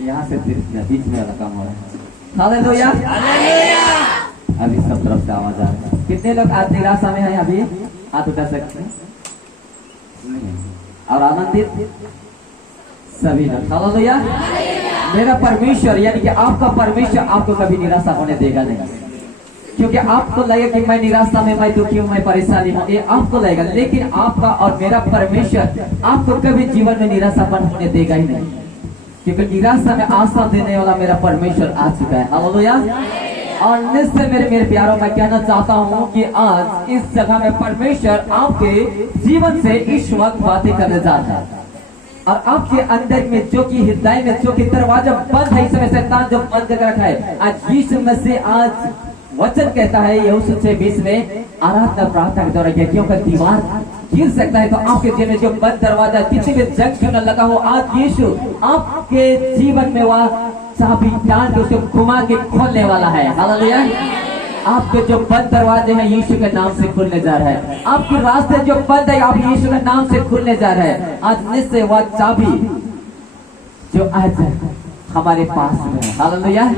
यहाँ से बीच में वाला काम हो रहा है। हालेलुया, अभी सब तरफ से आवाज आ रहा है। कितने लोग आज निराशा में हैं? अभी हाथ उठा सकते हैं नहीं। और आनंदित सभी लोग। हालेलुया। मेरा परमेश्वर यानी कि आपका परमेश्वर आपको कभी निराशा होने देगा नहीं, क्योंकि आपको लगेगा कि मैं निराशा में, मैं दुखी हूँ, मैं परेशानी हूँ, ये आपको लगेगा, लेकिन आपका और मेरा परमेश्वर आपको कभी जीवन में निराशापन होने देगा ही नहीं, क्योंकि निराशा में आशा देने वाला मेरा परमेश्वर आ चुका है। हालेलुया। और निश्चय मेरे प्यारों, मैं कहना चाहता हूँ कि आज इस जगह में परमेश्वर आपके जीवन से इस वक्त बातें करने जा रहा है, और आपके अंदर में जो कि हृदय में जो कि दरवाजा बंद है, इस समय शैतान जो बंद कर रखा है, आज यीशु मसीह आज वचन कहता है यहोशू 6:20 में, आराधना प्रार्थना के द्वारा यज्ञों का दीवार गिर सकता है। तो आपके जीवन में जो बंद दरवाजा, किसी भी जंग क्यों न लगा हो, आज यीशु आपके जीवन में वह चाबी डाल के उसे घुमा के खोलने वाला है। हालेलुया। आपके जो बंद दरवाजे हैं यीशु के नाम से खुलने जा रहा है। आपके रास्ते जो बंद है आप यीशु के नाम से खुलने जा रहे हैं। आज निश्चय वह चाबी जो आज हमारे पास में है। हालेलुया।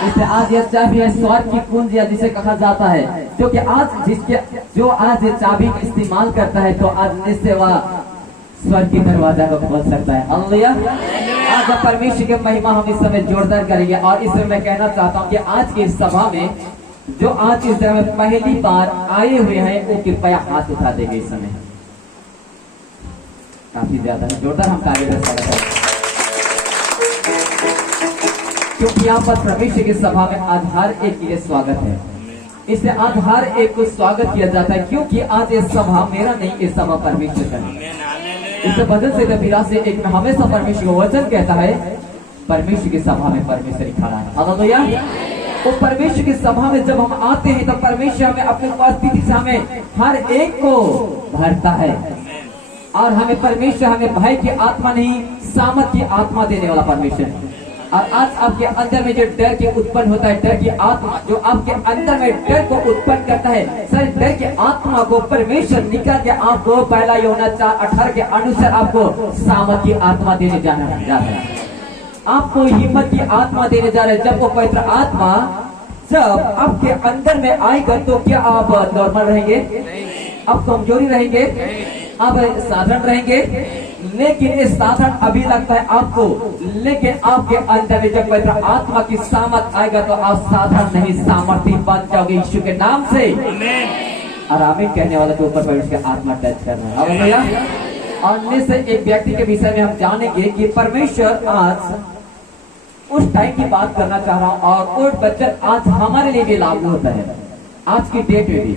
इसे आज यह चाबी है स्वर्ग की कुंजी जिसे कहा जाता है, क्योंकि आज जो आज ये चाबी का इस्तेमाल करता है तो आज निश्चय वह स्वर्ग की दरवाजा को खोल सकता है। हालेलुया। आज परमेश्वर की महिमा हम इस समय जोरदार करेंगे। और इसमें मैं कहना चाहता हूँ कि आज की सभा में जो आज इस जगह में पहली बार आए हुए हैं वो कृपया हाथ उठा देंगे। इस समय काफी ज्यादा है, जोरदार हम कार्य, क्योंकि यहाँ पर परमेश्वर की सभा में आज हर एक के लिए स्वागत है। इससे आज हर एक को स्वागत किया जाता है, क्योंकि आज ये सभा मेरा नहीं, ये सभा परमेश्वर का है। इस वजह से विराज से एक हमेशा परमेश्वर का वचन कहता है परमेश्वर की सभा में परमेश्वर ही खड़ा है। हालेलुया। वो परमेश्वर की सभा में जब हम आते हैं तो परमेश्वर हमें अपनी उपस्थिति से हमें हर एक को भरता है, और हमें परमेश्वर हमें भय की आत्मा नहीं सामर्थ की आत्मा देने वाला परमेश्वर है। और आज आपके अंदर में जो डर के उत्पन्न होता है, डर की आत्मा जो आपके अंदर में डर को उत्पन्न करता है, सर डर की आत्मा को परमेश्वर निकाल के आपको पहला यूहन्ना 4:18 के अनुसार आपको सामर्थ की आत्मा देने जा रहा है, आपको हिम्मत की आत्मा देने जा रहा है। जब वो पवित्र आत्मा जब आपके अंदर में आएगा तो क्या आप नॉर्मल रहेंगे? आप कमजोरी रहेंगे? आप साधारण रहेंगे? लेकिन ये साधारण अभी लगता है आपको, लेकिन आपके अंदर में जब पवित्र आत्मा की सामर्थ आएगा तो आप साधारण नहीं सामर्थ्य बन जाओगे यीशु के नाम से। और आमीन कहने वाला के ऊपर पवित्र आत्मा टच करना है। हालेलुया। और निश्चय एक व्यक्ति के विषय में हम जानेंगे कि परमेश्वर आज उस टाइम की बात करना चाह रहा हूँ, और वो वचन आज हमारे लिए भी लागू होता है आज की डेट में भी।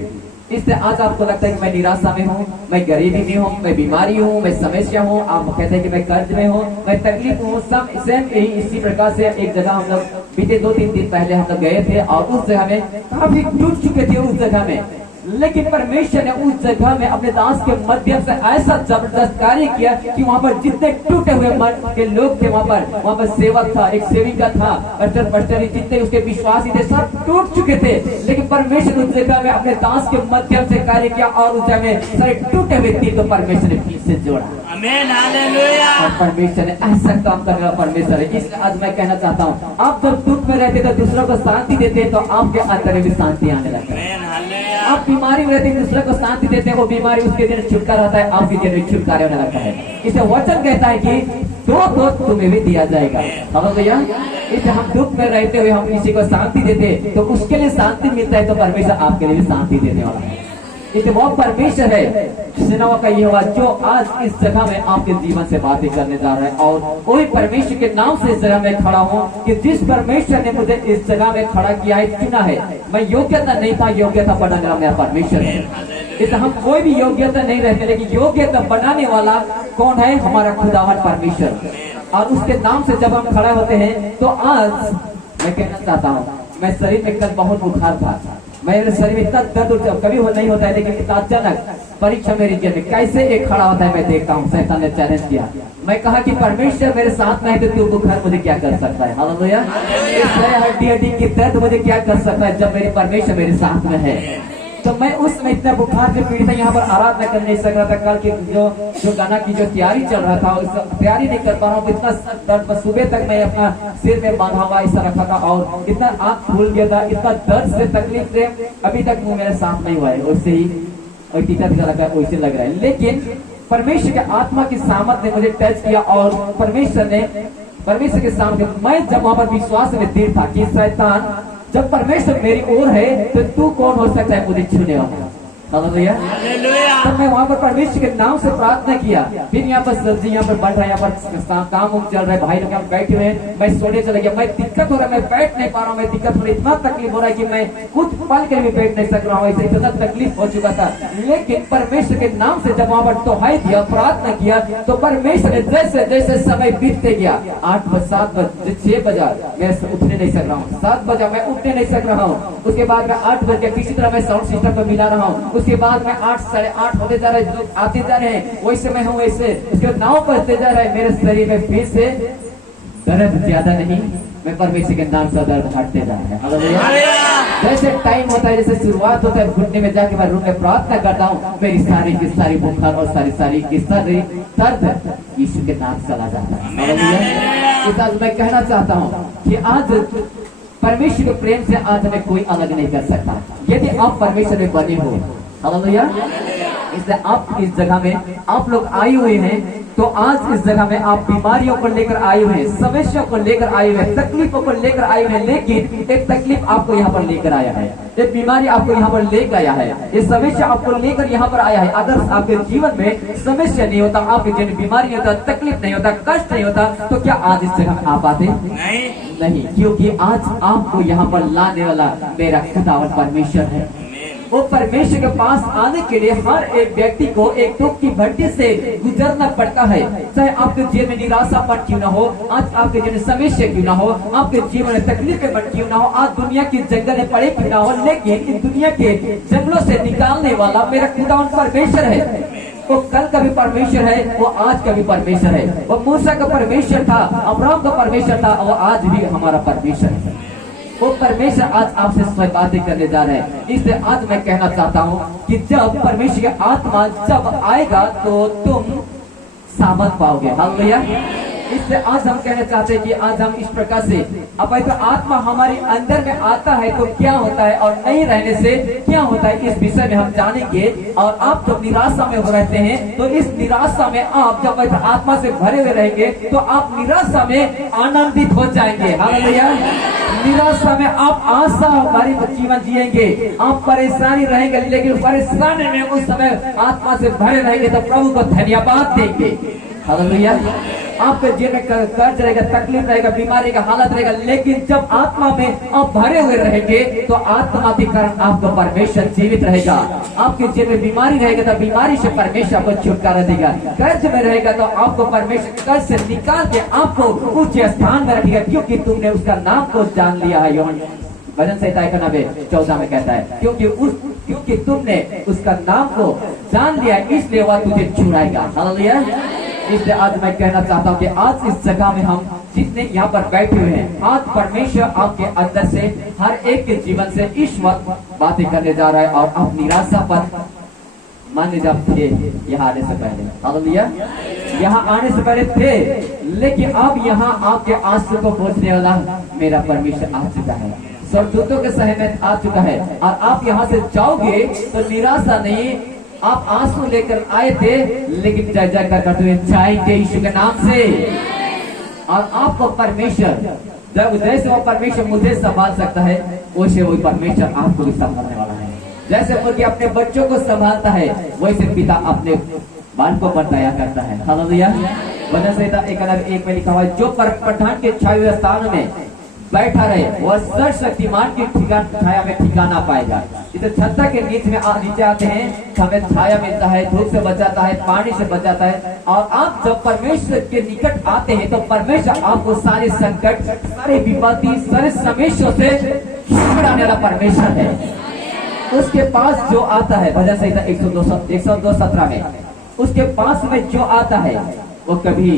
इससे आज आपको लगता है कि मैं निराशा में हूँ, मैं गरीबी में हूँ, मैं बीमारी हूँ, मैं समस्या हूँ, आप कहते हैं कि मैं कर्ज में हूँ, मैं तकलीफ हूँ, सब सेम यही इसी प्रकार से एक जगह हम लोग बीते 2-3 दिन पहले हम लोग गए थे, और उस जगह में काफी टूट चुके थे उस जगह में, लेकिन परमेश्वर ने उस जगह में अपने दास के माध्यम से ऐसा जबरदस्त कार्य किया कि वहाँ पर जितने टूटे हुए मन के लोग थे, वहाँ पर सेवक था, एक सेविका था, पस्टर जितने उसके विश्वासी थे, सब टूट चुके थे, लेकिन परमेश्वर उस जगह में अपने दास के माध्यम से कार्य किया, और उस जगह में सारे टूटे हुए थे तो परमेश्वर ने फिर से जोड़ा। आमीन, हालेलुया। और परमेश्वर ने ऐसा काम करने वाला परमेश्वर है। इसलिए आज मैं कहना चाहता हूँ, आप जब दुख में रहते तो दूसरों को शांति देते तो आपके अंदर में भी शांति आने लगता है। आप बीमारी में रहते दूसरे को शांति देते हैं, वो बीमारी उसके दिन छुटकारा रहता है, आपके दिन में छुटकारा होने लगता है। इसे वचन कहता है कि दो तुम्हें भी दिया जाएगा। हालेलुया। इसे हम दुख में रहते हुए हम किसी को शांति देते तो उसके लिए शांति मिलता है, तो परमेश्वर आपके लिए भी शांति देने वाला है। इसे वो परमेश्वर है सेनाओं का यहोवा जो आज इस जगह में आपके जीवन से बातें करने जा रहा है, और वही परमेश्वर के नाम से इस जगह में खड़ा हूँ कि जिस परमेश्वर ने मुझे इस जगह में खड़ा किया है, चुना है। मैं योग्यता नहीं था, योग्यता बनाने वाला मेरा परमेश्वर है। इसे हम कोई भी योग्यता नहीं रहते, लेकिन योग्यता बनाने वाला कौन है? हमारा खुदावन परमेश्वर। और उसके नाम से जब हम खड़ा होते हैं तो आज मैं कहना चाहता हूँ, मैं शरीर में कल बहुत बुखार था, मेरे शरीर में इतना दर्द कभी नहीं होता है, लेकिन इतना अचानक परीक्षा मेरी जीवन में कैसे एक खड़ा होता है मैं देखता हूँ। शैतान ने चैलेंज किया, मैं कहा कि परमेश्वर मेरे साथ में है तो तू बुखार मुझे क्या कर सकता है? हालेलुया। हड्डी की दर्द मुझे क्या कर सकता है जब मेरी परमेश्वर मेरे साथ में है? तो मैं उस समय इतना बुखार से पीड़ित था, यहाँ पर आराधना कर नहीं सक रहा था। कल की जो गाना की जो तैयारी चल रहा था उस तैयारी नहीं कर पा रहा हूँ। इतना दर्द, बस सुबह तक मैं अपना सिर में बांधा हुआ ऐसा रखा था और इतना आंख फूल गया था, इतना दर्द से तकलीफ से अभी तक मुंह मेरे साफ नहीं हुआ है। वैसे ही और टीका लगा वैसे लग रहा है, लेकिन परमेश्वर के आत्मा की सामर्थ ने मुझे टच किया और परमेश्वर के सामने मैं जब वहां पर विश्वास में दृढ़ था कि शैतान जब परमेश्वर मेरी ओर है तो तू कौन हो सकता है मुझे छूने वाला। हालेलुया। तब मैं वहां पर परमेश्वर के नाम से प्रार्थना किया। फिर यहाँ पर सब्जी यहाँ पर बढ़ रहा है, यहाँ पर काम चल रहा है, भाई लोग यहाँ बैठे हुए हैं, मैं सोने चला गया। मैं दिक्कत हो रहा है, मैं बैठ नहीं पा रहा हूँ, मैं दिक्कत हो रही, इतना तकलीफ हो रहा है कि मैं कुछ पल के भी बैठ नहीं सक रहा हूँ, ऐसे इतना तकलीफ हो चुका था। लेकिन परमेश्वर के नाम से जब वहां पर दोहाई दिया, प्रार्थना किया, तो परमेश्वर ने जैसे जैसे समय बीतते गया, 8 बजे 7 बजे 6 बजा मैं उठने नहीं सक रहा हूँ, 7 बजा मैं उठने नहीं सक रहा हूँ, उसके बाद में 8 बजे किसी तरह मैं साउंड सिस्टम पर मिला रहा हूँ, उसके बाद में 8 साढ़े 8 होते जा रहे, लोग आते जा रहे हैं, वैसे मैं हूँ वैसे, उसके बाद 9 बजते जा रहे हैं, मेरे शरीर में फिर से दर्द ज्यादा नहीं, मैं परमेश्वर के नाम से दर्द हटते जा रहे हैं। जैसे टाइम होता है, जैसे शुरुआत होता है, घुटने में जाके मैं रूम में प्रार्थना करता हूँ, मेरी सारी की सारी बुखार और सारी की सारी दर्द यीशु के नाम चला जाता है। इस आज मैं कहना चाहता हूँ कि आज परमेश्वर के प्रेम से आज हमें कोई अलग नहीं कर सकता, यदि आप परमेश्वर में बने हो। हालेलुया। इसलिए आप इस जगह में आप लोग आए हुए हैं, तो आज इस जगह में आप बीमारियों को लेकर आए हुए हैं, समस्याओं को लेकर आए हुए हैं, तकलीफों को लेकर आए हुए हैं, लेकिन एक तकलीफ आपको यहाँ पर लेकर आया है, एक बीमारी आपको यहाँ पर लेकर आया है, ये समस्या आपको लेकर यहाँ पर आया है। अगर आपके जीवन में समस्या नहीं होता, आपके जीवन में बीमारी नहीं होता, तकलीफ नहीं होता, कष्ट नहीं होता, तो क्या आज इस जगह आप आते? नहीं, क्योंकि आज आपको यहाँ पर लाने वाला मेरा खुदावन परमेश्वर है। वो परमेश्वर के पास आने के लिए हर एक व्यक्ति को एक दुख की भट्टी से गुजरना पड़ता है। चाहे आपके जीवन में निराशापन क्यों ना हो, आज आपके जीवन में समस्या क्यों ना हो, आपके जीवन में तकलीफें क्यों ना हो, आज दुनिया की जंगल में पड़े क्यों ना हो, लेकिन इन दुनिया के जंगलों से निकालने वाला मेरा खुदावन परमेश्वर है। वो कल का भी परमेश्वर है, वो आज का भी परमेश्वर है, वो मूसा का परमेश्वर था, अब्राहम का परमेश्वर था, और आज भी हमारा परमेश्वर है। वो परमेश्वर आज आपसे स्वयं बातें करने जा रहे हैं। इसलिए आज मैं कहना चाहता हूँ कि जब परमेश्वर की आत्मा जब आएगा तो तुम सामर्थ पाओगे। हालेलुया। इसलिए आज हम कहना चाहते हैं कि आज हम इस प्रकार से अब तो आत्मा हमारे अंदर में आता है तो क्या होता है और नहीं रहने से क्या होता है, इस विषय में हम जानेंगे। और आप जब निराशा में रहते हैं तो इस निराशा में आप जब आत्मा से भरे हुए रहेंगे तो आप निराशा में आनंदित हो जाएंगे। हालेलुया। निराशा में आप आशा हमारी जीवन जिएंगे, आप परेशानी रहेंगे, लेकिन परेशानी में उस समय आत्मा से भरे रहेंगे तो प्रभु को धन्यवाद देंगे। हालेलुया। आपके जीवन में कर्ज रहेगा, तकलीफ रहेगा, बीमारी का हालत रहेगा, लेकिन जब आत्मा में आप भरे हुए रहेंगे तो आत्मा के कारण आपको परमेश्वर जीवित रहेगा। आपके जीवन में बीमारी रहेगा तो बीमारी से परमेश्वर आपको छुटकारा देगा। कर्ज में रहेगा तो आपको परमेश्वर कर्ज से निकाल के आपको उच्च स्थान में रखेगा, क्योंकि तुमने उसका नाम को जान लिया है। भजन संहिता 91:14 में कहता है, क्योंकि तुमने उसका नाम को जान लिया, इसलिए वह तुझे छुड़ाएगा। हालेलुया। इसलिए आज मैं कहना चाहता हूँ कि आज इस जगह में हम जितने यहाँ पर बैठे हुए हैं, आज परमेश्वर आपके अंदर से हर एक के जीवन से इस वक्त बातें करने जा रहा है। और आप निराशा पर मान लीजिए आप थे यहाँ आने से पहले, हालेलुया, यहाँ आने से पहले थे, लेकिन अब यहाँ आपके आंसू को पोंछने वाला मेरा परमेश्वर आ चुका है, स्वर्गदूतों के सहाय में आ चुका है। और आप यहाँ से जाओगे तो निराशा नहीं, आप आंसू लेकर आए थे, लेकिन जय जयकार करते हुए जाएंगे यीशु के नाम से। और आपको परमेश्वर जब जैसे वो परमेश्वर मुझे संभाल सकता है, वैसे वही परमेश्वर आपको भी संभालने वाला है। जैसे मुर्गी अपने बच्चों को संभालता है, वैसे पिता अपने बाल को बर्ताया करता है। हालेलुया। भजन संहिता 1 में लिखा हुआ है, जो पठान के छाए हुए स्थान में बैठा रहे वह सर्वशक्तिमान की छाया में ठिकाना पाएगा। इसे छत्ता के नीचे आते हैं तो हमें छाया मिलता है, धूप से बचाता है, पानी से बचाता है। और आप जब परमेश्वर के निकट आते हैं तो परमेश्वर आपको सारे संकट, सारे विपत्ति, सारे समस्याओं से छुड़ाने वाला परमेश्वर है। उसके पास जो आता है, भजन संहिता 102:17 में, उसके पास में जो आता है वो कभी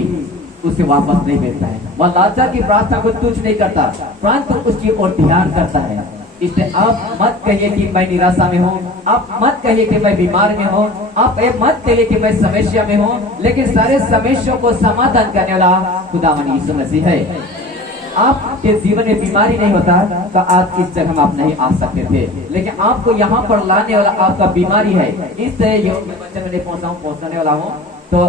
उसे वापस नहीं मिलता है। वह लाचार की प्रार्थना को तुच्छ नहीं करता, परंतु उसकी ओर ध्यान करता है। इसलिए आप मत कहिए कि मैं निराशा में हूँ, आप मत कहिए कि मैं बीमार में हूँ, आप ये मत कहिए कि मैं समस्या में हूँ, लेकिन सारे समस्याओं को समाधान करने वाला खुदावन यीशु मसीह है। आपके जीवन में बीमारी नहीं होता तो आज इस जगह में आप नहीं आ सकते थे, लेकिन आपको यहाँ पर लाने वाला आपका बीमारी है। इससे बच्चे में नहीं पहुँचाने वाला हूँ, तो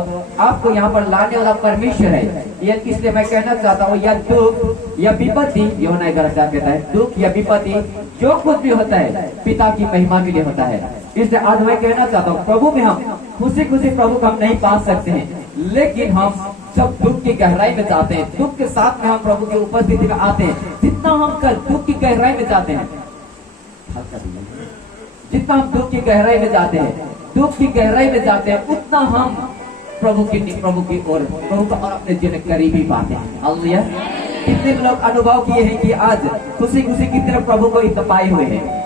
आपको यहाँ पर लाने वाला परमेश्वर है। ये इसलिए मैं कहना चाहता हूँ, या दुख या विपत्ति, यूहन्ना 11:4 कहता है, दुख या विपत्ति जो कुछ भी होता है पिता की महिमा के लिए होता है। इसलिए आज मैं कहना चाहता हूँ, प्रभु में हम खुशी खुशी प्रभु को हम नहीं पा सकते हैं, लेकिन हम जब दुख की गहराई में जाते हैं, दुख के साथ में हम प्रभु की उपस्थिति में आते हैं, जितना हम दुख की गहराई में जाते हैं, जितना हम दुख की गहराई में जाते हैं, दुख की गहराई में जाते हैं, उतना हम प्रभु की ओर, प्रभु को और अपने जीवन करीब ही पाते हैं। हालेलुया। कितने लोग अनुभव किए हैं कि आज खुशी खुशी की तरफ प्रभु को पाए हुए हैं,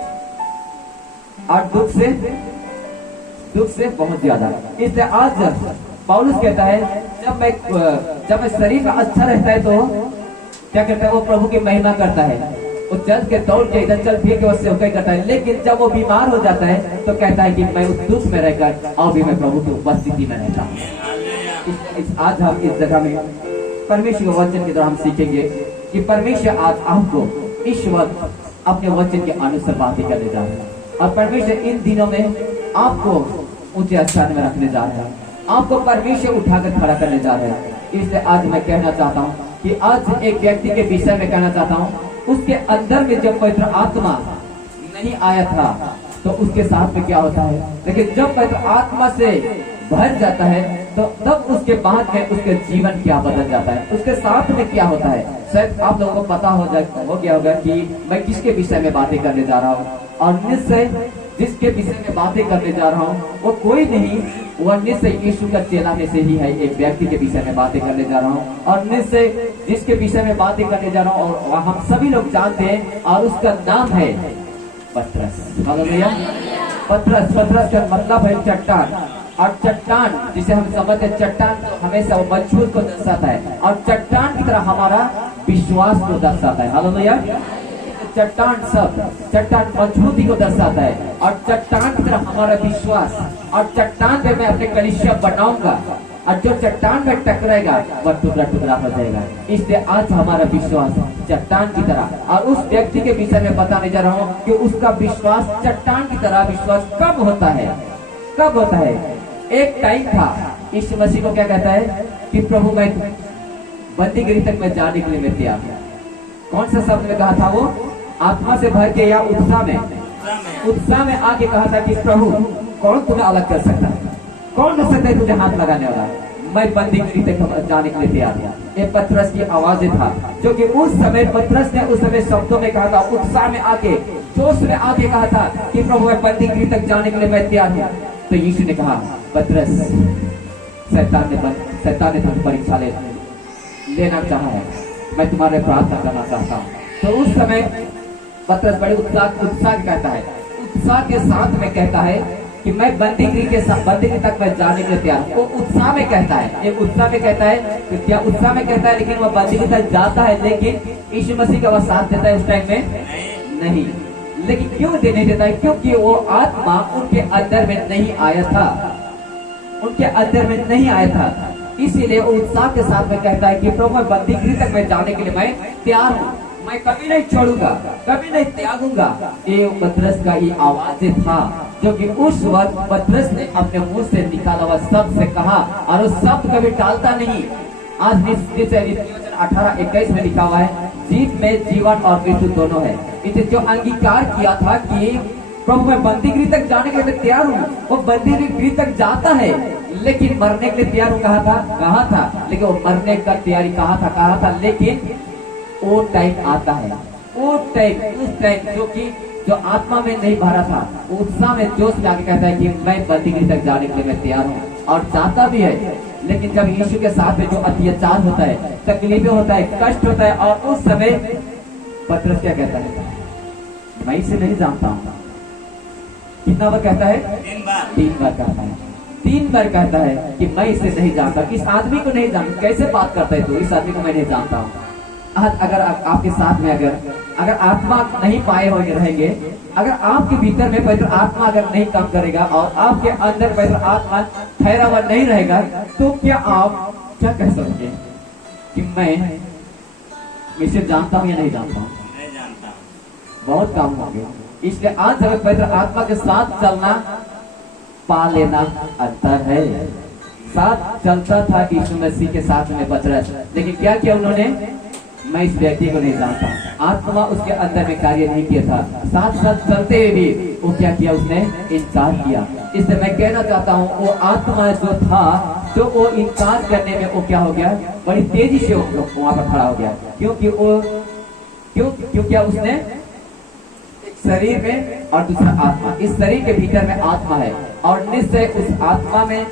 और दुख से बहुत ज्यादा। इसलिए आज पौलुस कहता है, जब मैं शरीर में अच्छा रहता है तो क्या करता है, वो प्रभु की महिमा करता है, वो चल के दौड़ के इधर चल फिर के उससे होकर करता है। लेकिन जब वो बीमार हो जाता है तो कहता है कि मैं उस दुख में रहकर और भी मैं प्रभु की उपस्थिति में रहता हूँ। आज हम इस जगह में परमेश्वर के वचन की तरह हम सीखेंगे कि परमेश्वर आज आपको इस वक्त अपने वचन के अनुसार बातें करने जा रहे हैं, और परमेश्वर इन दिनों में आपको ऊंचे स्थान में रखने जा रहे हैं, आपको परमेश्वर उठाकर खड़ा करने जा रहे हैं। इसलिए आज मैं कहना चाहता हूँ कि आज एक व्यक्ति के विषय में कहना चाहता हूँ, उसके अंदर में जब पवित्र आत्मा नहीं आया था तो उसके साथ में क्या होता है, लेकिन जब पवित्र आत्मा से भर जाता है तो तब उसके बाद में उसके जीवन क्या बदल जाता है, उसके साथ में क्या होता है। शायद आप लोगों को पता हो गया होगा कि मैं किसके विषय में बातें करने जा रहा हूँ, और निश्चय जिसके विषय में बातें करने जा रहा हूँ वो कोई नहीं, वह निश्चय यीशु का चेला में से ही है। एक व्यक्ति के विषय में बातें करने जा रहा हूँ, और निश्चय जिसके विषय में बातें करने जा रहा हूँ और हम सभी लोग जानते हैं, और उसका नाम है पतरस। हालेलुया। पतरस का मतलब है चट्टान, और चट्टान जिसे हम समझते हैं, चट्टान तो हमेशा वो मजबूत को दर्शाता है, और चट्टान की तरह हमारा विश्वास को दर्शाता है। हालेलुया। चट्टान मजबूती को दर्शाता है, और चट्टान की तरह हमारा विश्वास, और चट्टान पे मैं अपने कलीसिया बनाऊंगा, और जो चट्टान में टकराएगा वह टुकड़ा टुकड़ा हो जाएगा। इसलिए आज हमारा विश्वास चट्टान की तरह, और उस व्यक्ति के विषय में बताने जा रहा हूँ कि उसका विश्वास चट्टान की तरह विश्वास कब होता है। एक टाइम था, यीशु मसीह को क्या कहता है कि प्रभु मैं बंदीगिरी तक मैं जाने के लिए मैं तैयार हूँ। कौन सा शब्द में कहा था वो? आत्मा से भर के या उत्साह में आके कहा था कि प्रभु कौन तुम्हें अलग कर सकता है, कौन कर सकता है तुझे हाथ लगाने वाला, मैं बंदीगिरी तक जाने के लिए तैयार हूँ। ये पतरस की आवाज था, जो कि उस समय पतरस ने उस समय शब्दों में कहा था, उत्साह में आके जोश में आके कहा था कि प्रभु मैं बंदीगिरी तक जाने के लिए मैं तैयार हूँ। तो यीशु ने कहा, पतरस शैतान ने तुम परीक्षा लेना चाहा है, मैं तुम्हारे प्रार्थना करना चाहता हूँ। तो उस समय पतरस बड़े उत्साह कहता है, उत्साह के साथ में कहता है कि मैं बंदीगिरी तक मैं जाने के लिए तैयार हूँ। वो उत्साह में कहता है, एक उत्साह में कहता है, तो क्या उत्साह में कहता है, लेकिन वह बंदीगिरी तक जाता है, लेकिन यीशु मसीह का वह साथ देता है उस टाइम में नहीं। लेकिन क्यों नहीं देता है? क्योंकि वो आत्मा उनके अंदर में नहीं आया था, इसीलिए वो उत्साह के साथ में कहता है कि प्रभु मैं बंदीगिरी तक मैं जाने के लिए मैं तैयार हूँ, मैं कभी नहीं छोड़ूंगा, कभी नहीं त्यागूंगा। ये पतरस का ये आवाज था, जो कि उस वक्त पतरस ने अपने मुंह से निकाला हुआ शब्द से कहा, और उस शब्द कभी टालता नहीं। आज 18:21 में लिखा हुआ है, जीत में जीवन और मृत्यु दोनों है। इसे जो अंगीकार किया था कि प्रभु मैं बंदीगिरी तक जाने के लिए तैयार हूँ, वो बंदीगिरी तक जाता है, लेकिन मरने के लिए तैयार हूँ कहा था, लेकिन वो मरने का तैयारी कहा था, लेकिन वो टाइम आता है, उस टाइम जो आत्मा में नहीं भरा था, उत्साह में जोश में आके कहता है कि मैं बंदीगिरी तक जाने के लिए मैं तैयार हूँ, और जाता भी है। लेकिन जब यीशु के साथ में जो अत्याचार होता है, तकलीफें होता है, कष्ट होता है, और उस समय पतरस क्या कहता है, मैं इसे नहीं जानता हूँ। कितना बार कहता है? 3 बार कहता है। 3 बार कहता है कि मैं इसे नहीं जानता, इस आदमी को नहीं जानता। कैसे बात करता है तू? इस आदमी को मैं नहीं जानता हूँ। आज अगर आपके साथ में अगर आत्मा नहीं पाए हुए रहेंगे, अगर आपके भीतर में पवित्र आत्मा अगर नहीं काम करेगा और आपके अंदर पवित्र आत्मा ठहरा हुआ नहीं रहेगा, तो क्या आप क्या कह सकते हैं कि मैं इसे जानता हूँ या नहीं जानता हूँ? नहीं जानता। बहुत काम होंगे। इसलिए आज हमें पवित्र आत्मा के साथ चलना, पा लेना अंतर है। साथ चलता था यीशु मसीह के साथ में पतरस, लेकिन क्या किया उन्होंने? मैं इस व्यक्ति को नहीं जानता। आत्मा उसके अंदर में कार्य नहीं किया था। साथ साथ चलते हुए भी वो क्या किया? उसने इनकार किया। इसलिए मैं कहना चाहता हूँ वो आत्मा जो था, तो वो इनकार करने में वो क्या हो गया? बड़ी तेजी से वहां पर खड़ा हो गया। क्योंकि वो क्यों क्या? उसने शरीर में और दूसरा आत्मा, इस शरीर के भीतर में आत्मा है और निश्चय उस आत्मा में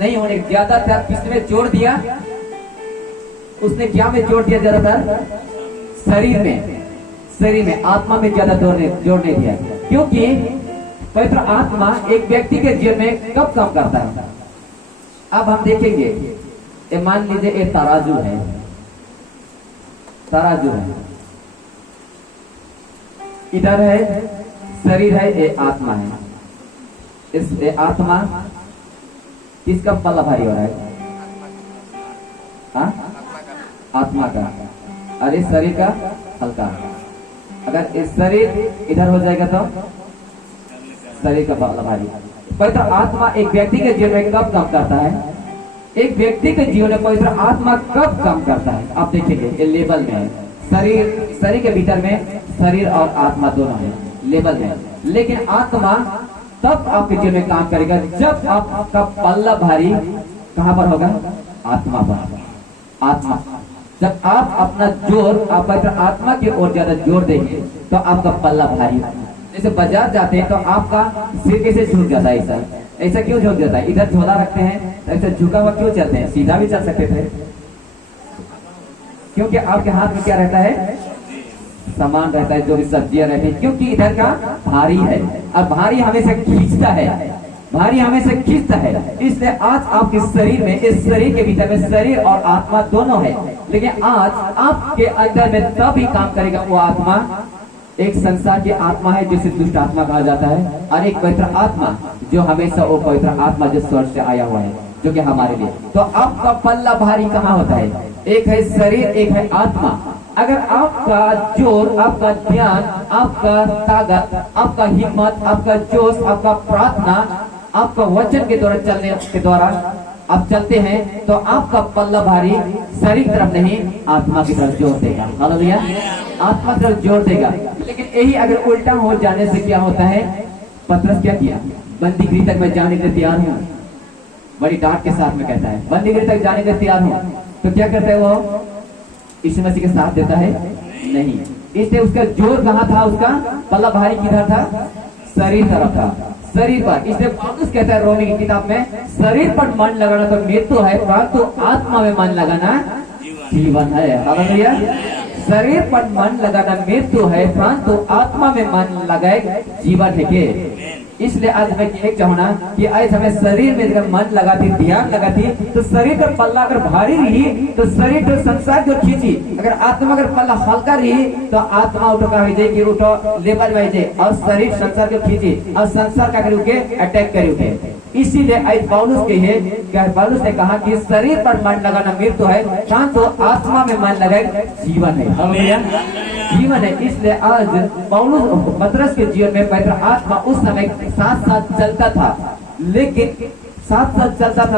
नहीं होने, ज्यादातर किसने जोड़ दिया? उसने क्या में जोड़ दिया? ज्यादातर शरीर में आत्मा में ज्यादा जोड़ने दिया। क्योंकि पवित्र आत्मा एक व्यक्ति के जीवन में कब काम करता है? अब हम देखेंगे, ये मान लीजिए ये तराजू है, इधर है शरीर है, ये आत्मा है। इस आत्मा किसका पल्ला भारी हो रहा है? हाँ? आत्मा का। और इस शरीर का हल्का। अगर इस शरीर इधर हो जाएगा तो शरीर का पल्ला भारी। पवित्र आत्मा एक व्यक्ति के जीवन में कब काम करता है? एक व्यक्ति के जीवन में पवित्र आत्मा कब काम करता है? आप देखेंगे ये लेवल में है। शरीर के भीतर में शरीर और आत्मा दोनों है, लेवल में। लेकिन आत्मा तब आपके जीवन में काम करेगा जब आपका पल्ला भारी कहां पर होगा? आत्मा पर। आत्मा जब आप अपना जोर आप पवित्र आत्मा की ओर ज्यादा जोर देंगे तो आपका पल्ला भारी होगा। जैसे बाजार जाते हैं तो आपका सिर कैसे झुक जाता है? ऐसा क्यों झुक जाता है? इधर झोला रखते हैं, ऐसा झुका हुआ क्यों चलते हैं? सीधा भी चल सकते थे, क्योंकि आपके हाथ में क्या रहता है? सामान रहता है, जो भी सब्जियां रहती है, क्योंकि इधर का भारी है और भारी हमेशा खींचता है। इसलिए आज आपके शरीर में, इस शरीर के भीतर में शरीर और आत्मा दोनों है। लेकिन आज आपके अंदर में तभी काम करेगा वो आत्मा। एक संसार की आत्मा है जिसे दुष्ट आत्मा कहा जाता है, और एक पवित्र आत्मा जो हमेशा वो पवित्र आत्मा जो स्वर्ग से आया हुआ है, जो कि हमारे लिए। तो आपका पल्ला भारी कहाँ होता है? एक है शरीर, एक है आत्मा। अगर आपका जोर, आपका ध्यान, आपका ताकत, आपका हिम्मत, आपका जोश, आपका प्रार्थना, आपका वचन के द्वारा चलने के द्वारा आप चलते हैं, तो आपका पल्ला भारी शरीर तरफ नहीं, आत्मा की तरफ जोर देगा। हालेलुया, आत्मा की तरफ जोर देगा। लेकिन यही अगर उल्टा हो जाने से क्या होता है? पतरस क्या किया? बंदीगृह तक मैं जाने के लिए तैयार हूँ, बड़ी डांट के साथ में कहता है, बंदीगृह तक जाने के लिए तैयार हूँ। तो क्या करता है वो? यीशु मसीह के साथ देता है? नहीं। इसलिए उसका जोर कहाँ था? उसका पल्ला भारी किधर था? शरीर तरफ था, शरीर पर। इसलिए पौलुस कहता है रोमी की किताब में, शरीर पर मन लगाना तो मृत्यु है, परंतु आत्मा में मन लगाना जीवन है। हालेलुया। शरीर पर मन लगाना मृत्यु है, परंतु आत्मा में मन लगाए जीवन है के। इसलिए आज मैं एक चाहूंगा कि आज हमें शरीर में अगर मन लगाती, ध्यान लगाती, तो शरीर का पल्ला अगर भारी रही तो शरीर तो संसार को खींची। अगर आत्मा अगर पल्ला हल्का रही तो आत्मा उठो का जाएगी, उठो लेवल में जाए, और शरीर संसार को खींची और संसार का करोगे अटैक करोगे। इसीलिए आज पौलुस के है, पौलुस ने कहा कि शरीर पर मन लगाना मृत्यु है, परंतु आत्मा में मन लगाए जीवन है। हालेलुया, जीवन है। इसलिए आज पौलुस पतरस के जीवन में पवित्र आत्मा उस समय साथ साथ चलता था,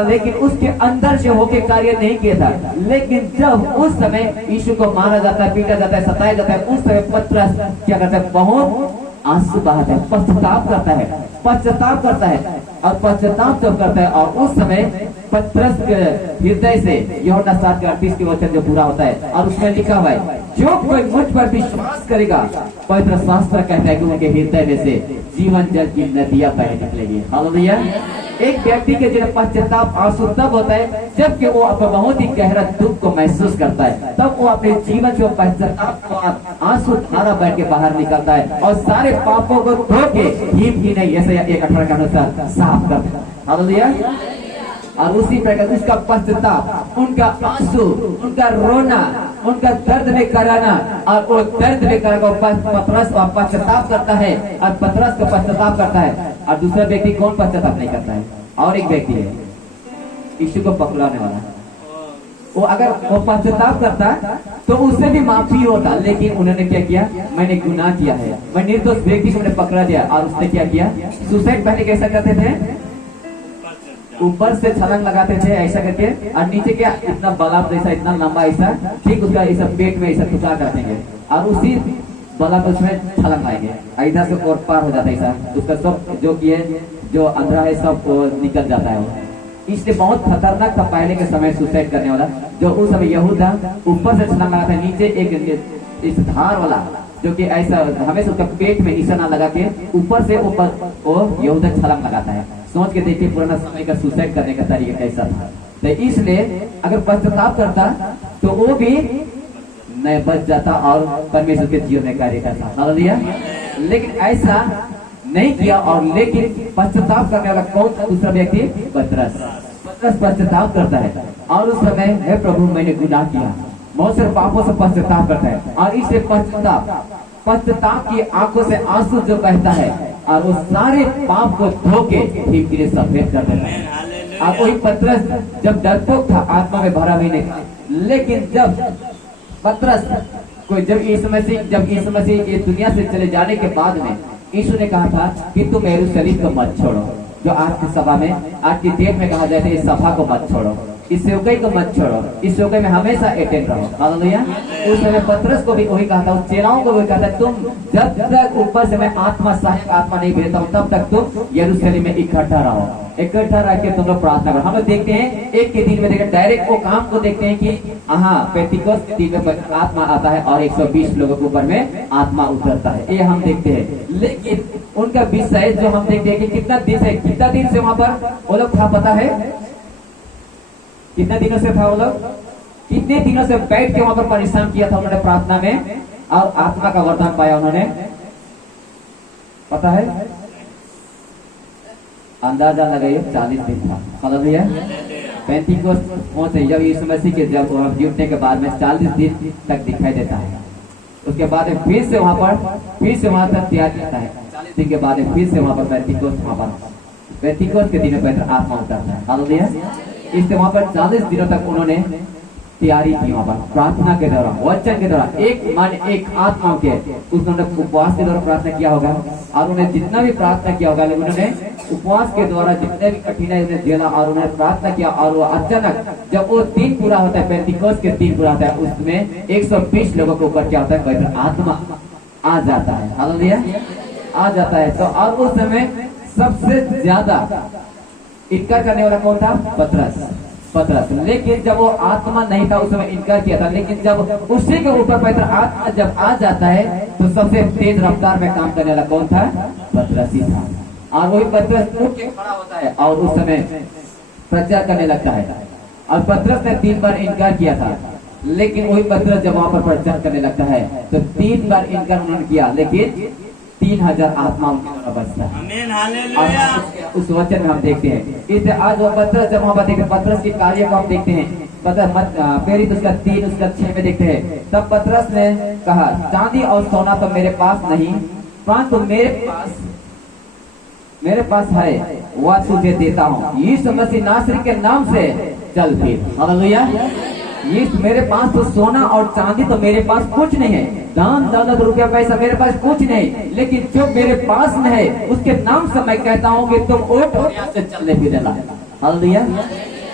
लेकिन उसके अंदर से होके कार्य नहीं किया था। लेकिन जब उस समय यीशु को मारा जाता है, पीटा जाता है, सताया जाता है, उस समय पतरस क्या करता है? बहुत आंसू बहाता है, पश्चाताप करता है और पश्चाताप जब करता है, और उस समय पतरस के हृदय से यूहन्ना 7:38 के वचन जो पूरा होता है, और उसमें लिखा हुआ है, जो कोई मुझ पर विश्वास करेगा, पवित्र शास्त्र कहता है कि उनके हृदय में से जीवन जल की नदियां बह निकलेगी। हालेलुया। एक व्यक्ति के जो पश्चाताप आंसू तब होता है जबकि वो अपना बहुत ही गहरा दुख को महसूस करता है, तब वो अपने जीवन से पश्चाताप आंसू धारा बैठ के बाहर निकलता है और सारे पापों को धो के ही नहीं, ऐसे 1:18 के अनुसार साफ करता है। हालेलुया। और उसी प्रकार उसका पश्चाताप, उनका आंसू, उनका रोना, उनका दर्द में कराना, और वो दर्द में कराकर पतरस पश्चाताप करता है, और पतरस का पश्चाताप करता है। और दूसरा व्यक्ति कौन पश्चाताप नहीं करता है? और एक व्यक्ति है यीशु को पकड़ाने वाला, वो अगर वो पश्चाताप करता तो उससे भी माफी होता, लेकिन उन्होंने क्या किया? मैंने गुनाह किया है, मैं निर्दोष व्यक्ति को मैंने पकड़ा दिया, और उसने क्या किया? सुसाइड पहले कैसा करते थे? ऊपर से छलांग लगाते थे ऐसा करके, और नीचे क्या इतना बलाब जैसा इतना लंबा ऐसा, ठीक उसका ऐसा पेट में ऐसा ठुका कर देंगे, और उसी बलाब उसमें छलांग आएंगे, इधर से और पार हो जाता है ऐसा, उसका सब जो किए जो अंदर है सब निकल जाता है वो। इसलिए बहुत खतरनाक था पहले के समय सुसाइड करने वाला, जो उस समय यहूदा ऊपर से छलांग लगाता है, नीचे एक इस धार वाला जो कि ऐसा हमेशा उसका पेट में निशाना लगा के ऊपर से ऊपर वो यहूदा छलांग लगाता है। सोच के देखिए पुराना समय का सुसाइड करने का तरीका कैसा था। तो इसलिए अगर पश्चाताप करता तो वो भी नहीं बच जाता और परमेश्वर के जीवन में कार्य करता। हालेलुया। लेकिन ऐसा नहीं किया, और लेकिन पश्चाताप करने वाला कौन था? दूसरा व्यक्ति पतरस पश्चाताप करता है, और उस समय हे प्रभु मैंने गुनाह किया, बहुत से पापों से पश्चाताप करता है, और इससे पश्चाताप की आंखों से आंसू जो बहता है, और वो सारे पाप को धो के ठीक तरह सफेद कर देता है। और वही पतरस जब डरपोक था, आत्मा में भरा हुई नहीं, लेकिन जब पतरस को जब यीशु मसीह ये दुनिया से चले जाने के बाद में यीशु ने कहा था कि तुम यरूशलेम को मत छोड़ो, जो आज की सभा में आज की डेट में कहा जाता है इस सभा को मत छोड़ो, इस सेवकाई को मत छोड़ो, इस सेवकाई में हमेशा अटेंड रहो। हालेलुया। उस समय पतरस को भी वही कहा था, उस चेलाओं को भी कहा था, तुम जब तक ऊपर से मैं आत्मा सहायक आत्मा नहीं भेजता हूँ तब तक तुम यरूशलेम में इकट्ठा रहो, इकट्ठा रह के तुम लोग प्रार्थना करो। हम लोग देखते हैं एक के दिन में देखते डायरेक्ट वो काम को देखते हैं कि हाँ पेंटिकोस्ट के दिन में आत्मा आता है और 120 लोगों के ऊपर में आत्मा उतरता है, ये हम देखते हैं। लेकिन उनका विषय जो हम देखते हैं कि कितना दिन से वहां पर वो लोग था, पता है कितने दिनों से था? वो लोग कितने दिनों से बैठ के वहां पर परिश्रम किया था उन्होंने प्रार्थना में, और आत्मा का वरदान पाया उन्होंने, पता है? अंदाजा लगाइए 40 दिन था। हालेलुया। पेंटिकोस्ट पहुंचे जब यीशु मसीह के जब जुटने के बाद में 40 दिन तक दिखाई देता है, उसके बाद फिर से वहां पर तैयार करता है, 40 दिन के बाद फिर से वहां पर पेंटिकोस्ट के दिन पर आत्मा उतरता है। हालेलुया। इससे वहां पर 40 दिनों तक उन्होंने तैयारी की, वहां पर प्रार्थना के दौरान, वचन के दौरान, एक मन एक आत्मा के उन्होंने उपवास के द्वारा प्रार्थना किया होगा, और उन्हें जितना भी प्रार्थना किया होगा उन्होंने उपवास के द्वारा जितने भी कठिनाई उन्हें झेला, और उन्होंने प्रार्थना किया, और वो अचानक जब वो दिन पूरा होता है, पेंटिकोस्ट के दिन पूरा होता है, उसमें 120 लोगों के ऊपर क्या होता है? पवित्र आत्मा आ जाता है। हालेलुया। आ जाता है। तो और उस समय सबसे ज्यादा इनकार करने वाला कौन था? पतरस। लेकिन जब वो आत्मा नहीं था उस समय इनकार किया था, लेकिन जब उसी के ऊपर पवित्र आत्मा जब आ जाता है तो सबसे तेज रफ्तार में काम करने वाला कौन था? पतरस ही था। और वही पतरस उठ के खड़ा होता है और उस समय प्रचार करने लगता है, और पतरस ने 3 बार इनकार किया था, लेकिन वही पतरस जब वहां पर प्रचार करने लगता है तो 3 बार इनकार उन्होंने किया, लेकिन 3000 आत्मा उनके द्वारा बचता है। उस वचन में हम देखते हैं। इसलिए आज वो पतरस जब वहां पर देखते, पतरस के कार्य को हम देखते हैं, प्रेरित उसका 3 उसका 6 में देखते हैं। तब पतरस ने कहा, चांदी और सोना तो मेरे पास नहीं, परंतु मेरे पास है, वह तुझे देता हूँ। यीशु मसीह नासरी के नाम से चल फिर। हालेलुया। यीशु मेरे पास तो सोना और चांदी तो मेरे पास कुछ नहीं है, दान दौलत रुपया पैसा मेरे पास कुछ नहीं, लेकिन जो मेरे पास में है उसके नाम से मैं कहता हूँ कि तुम उठ और यहाँ से चलने फिरने लगा। हालेलुया।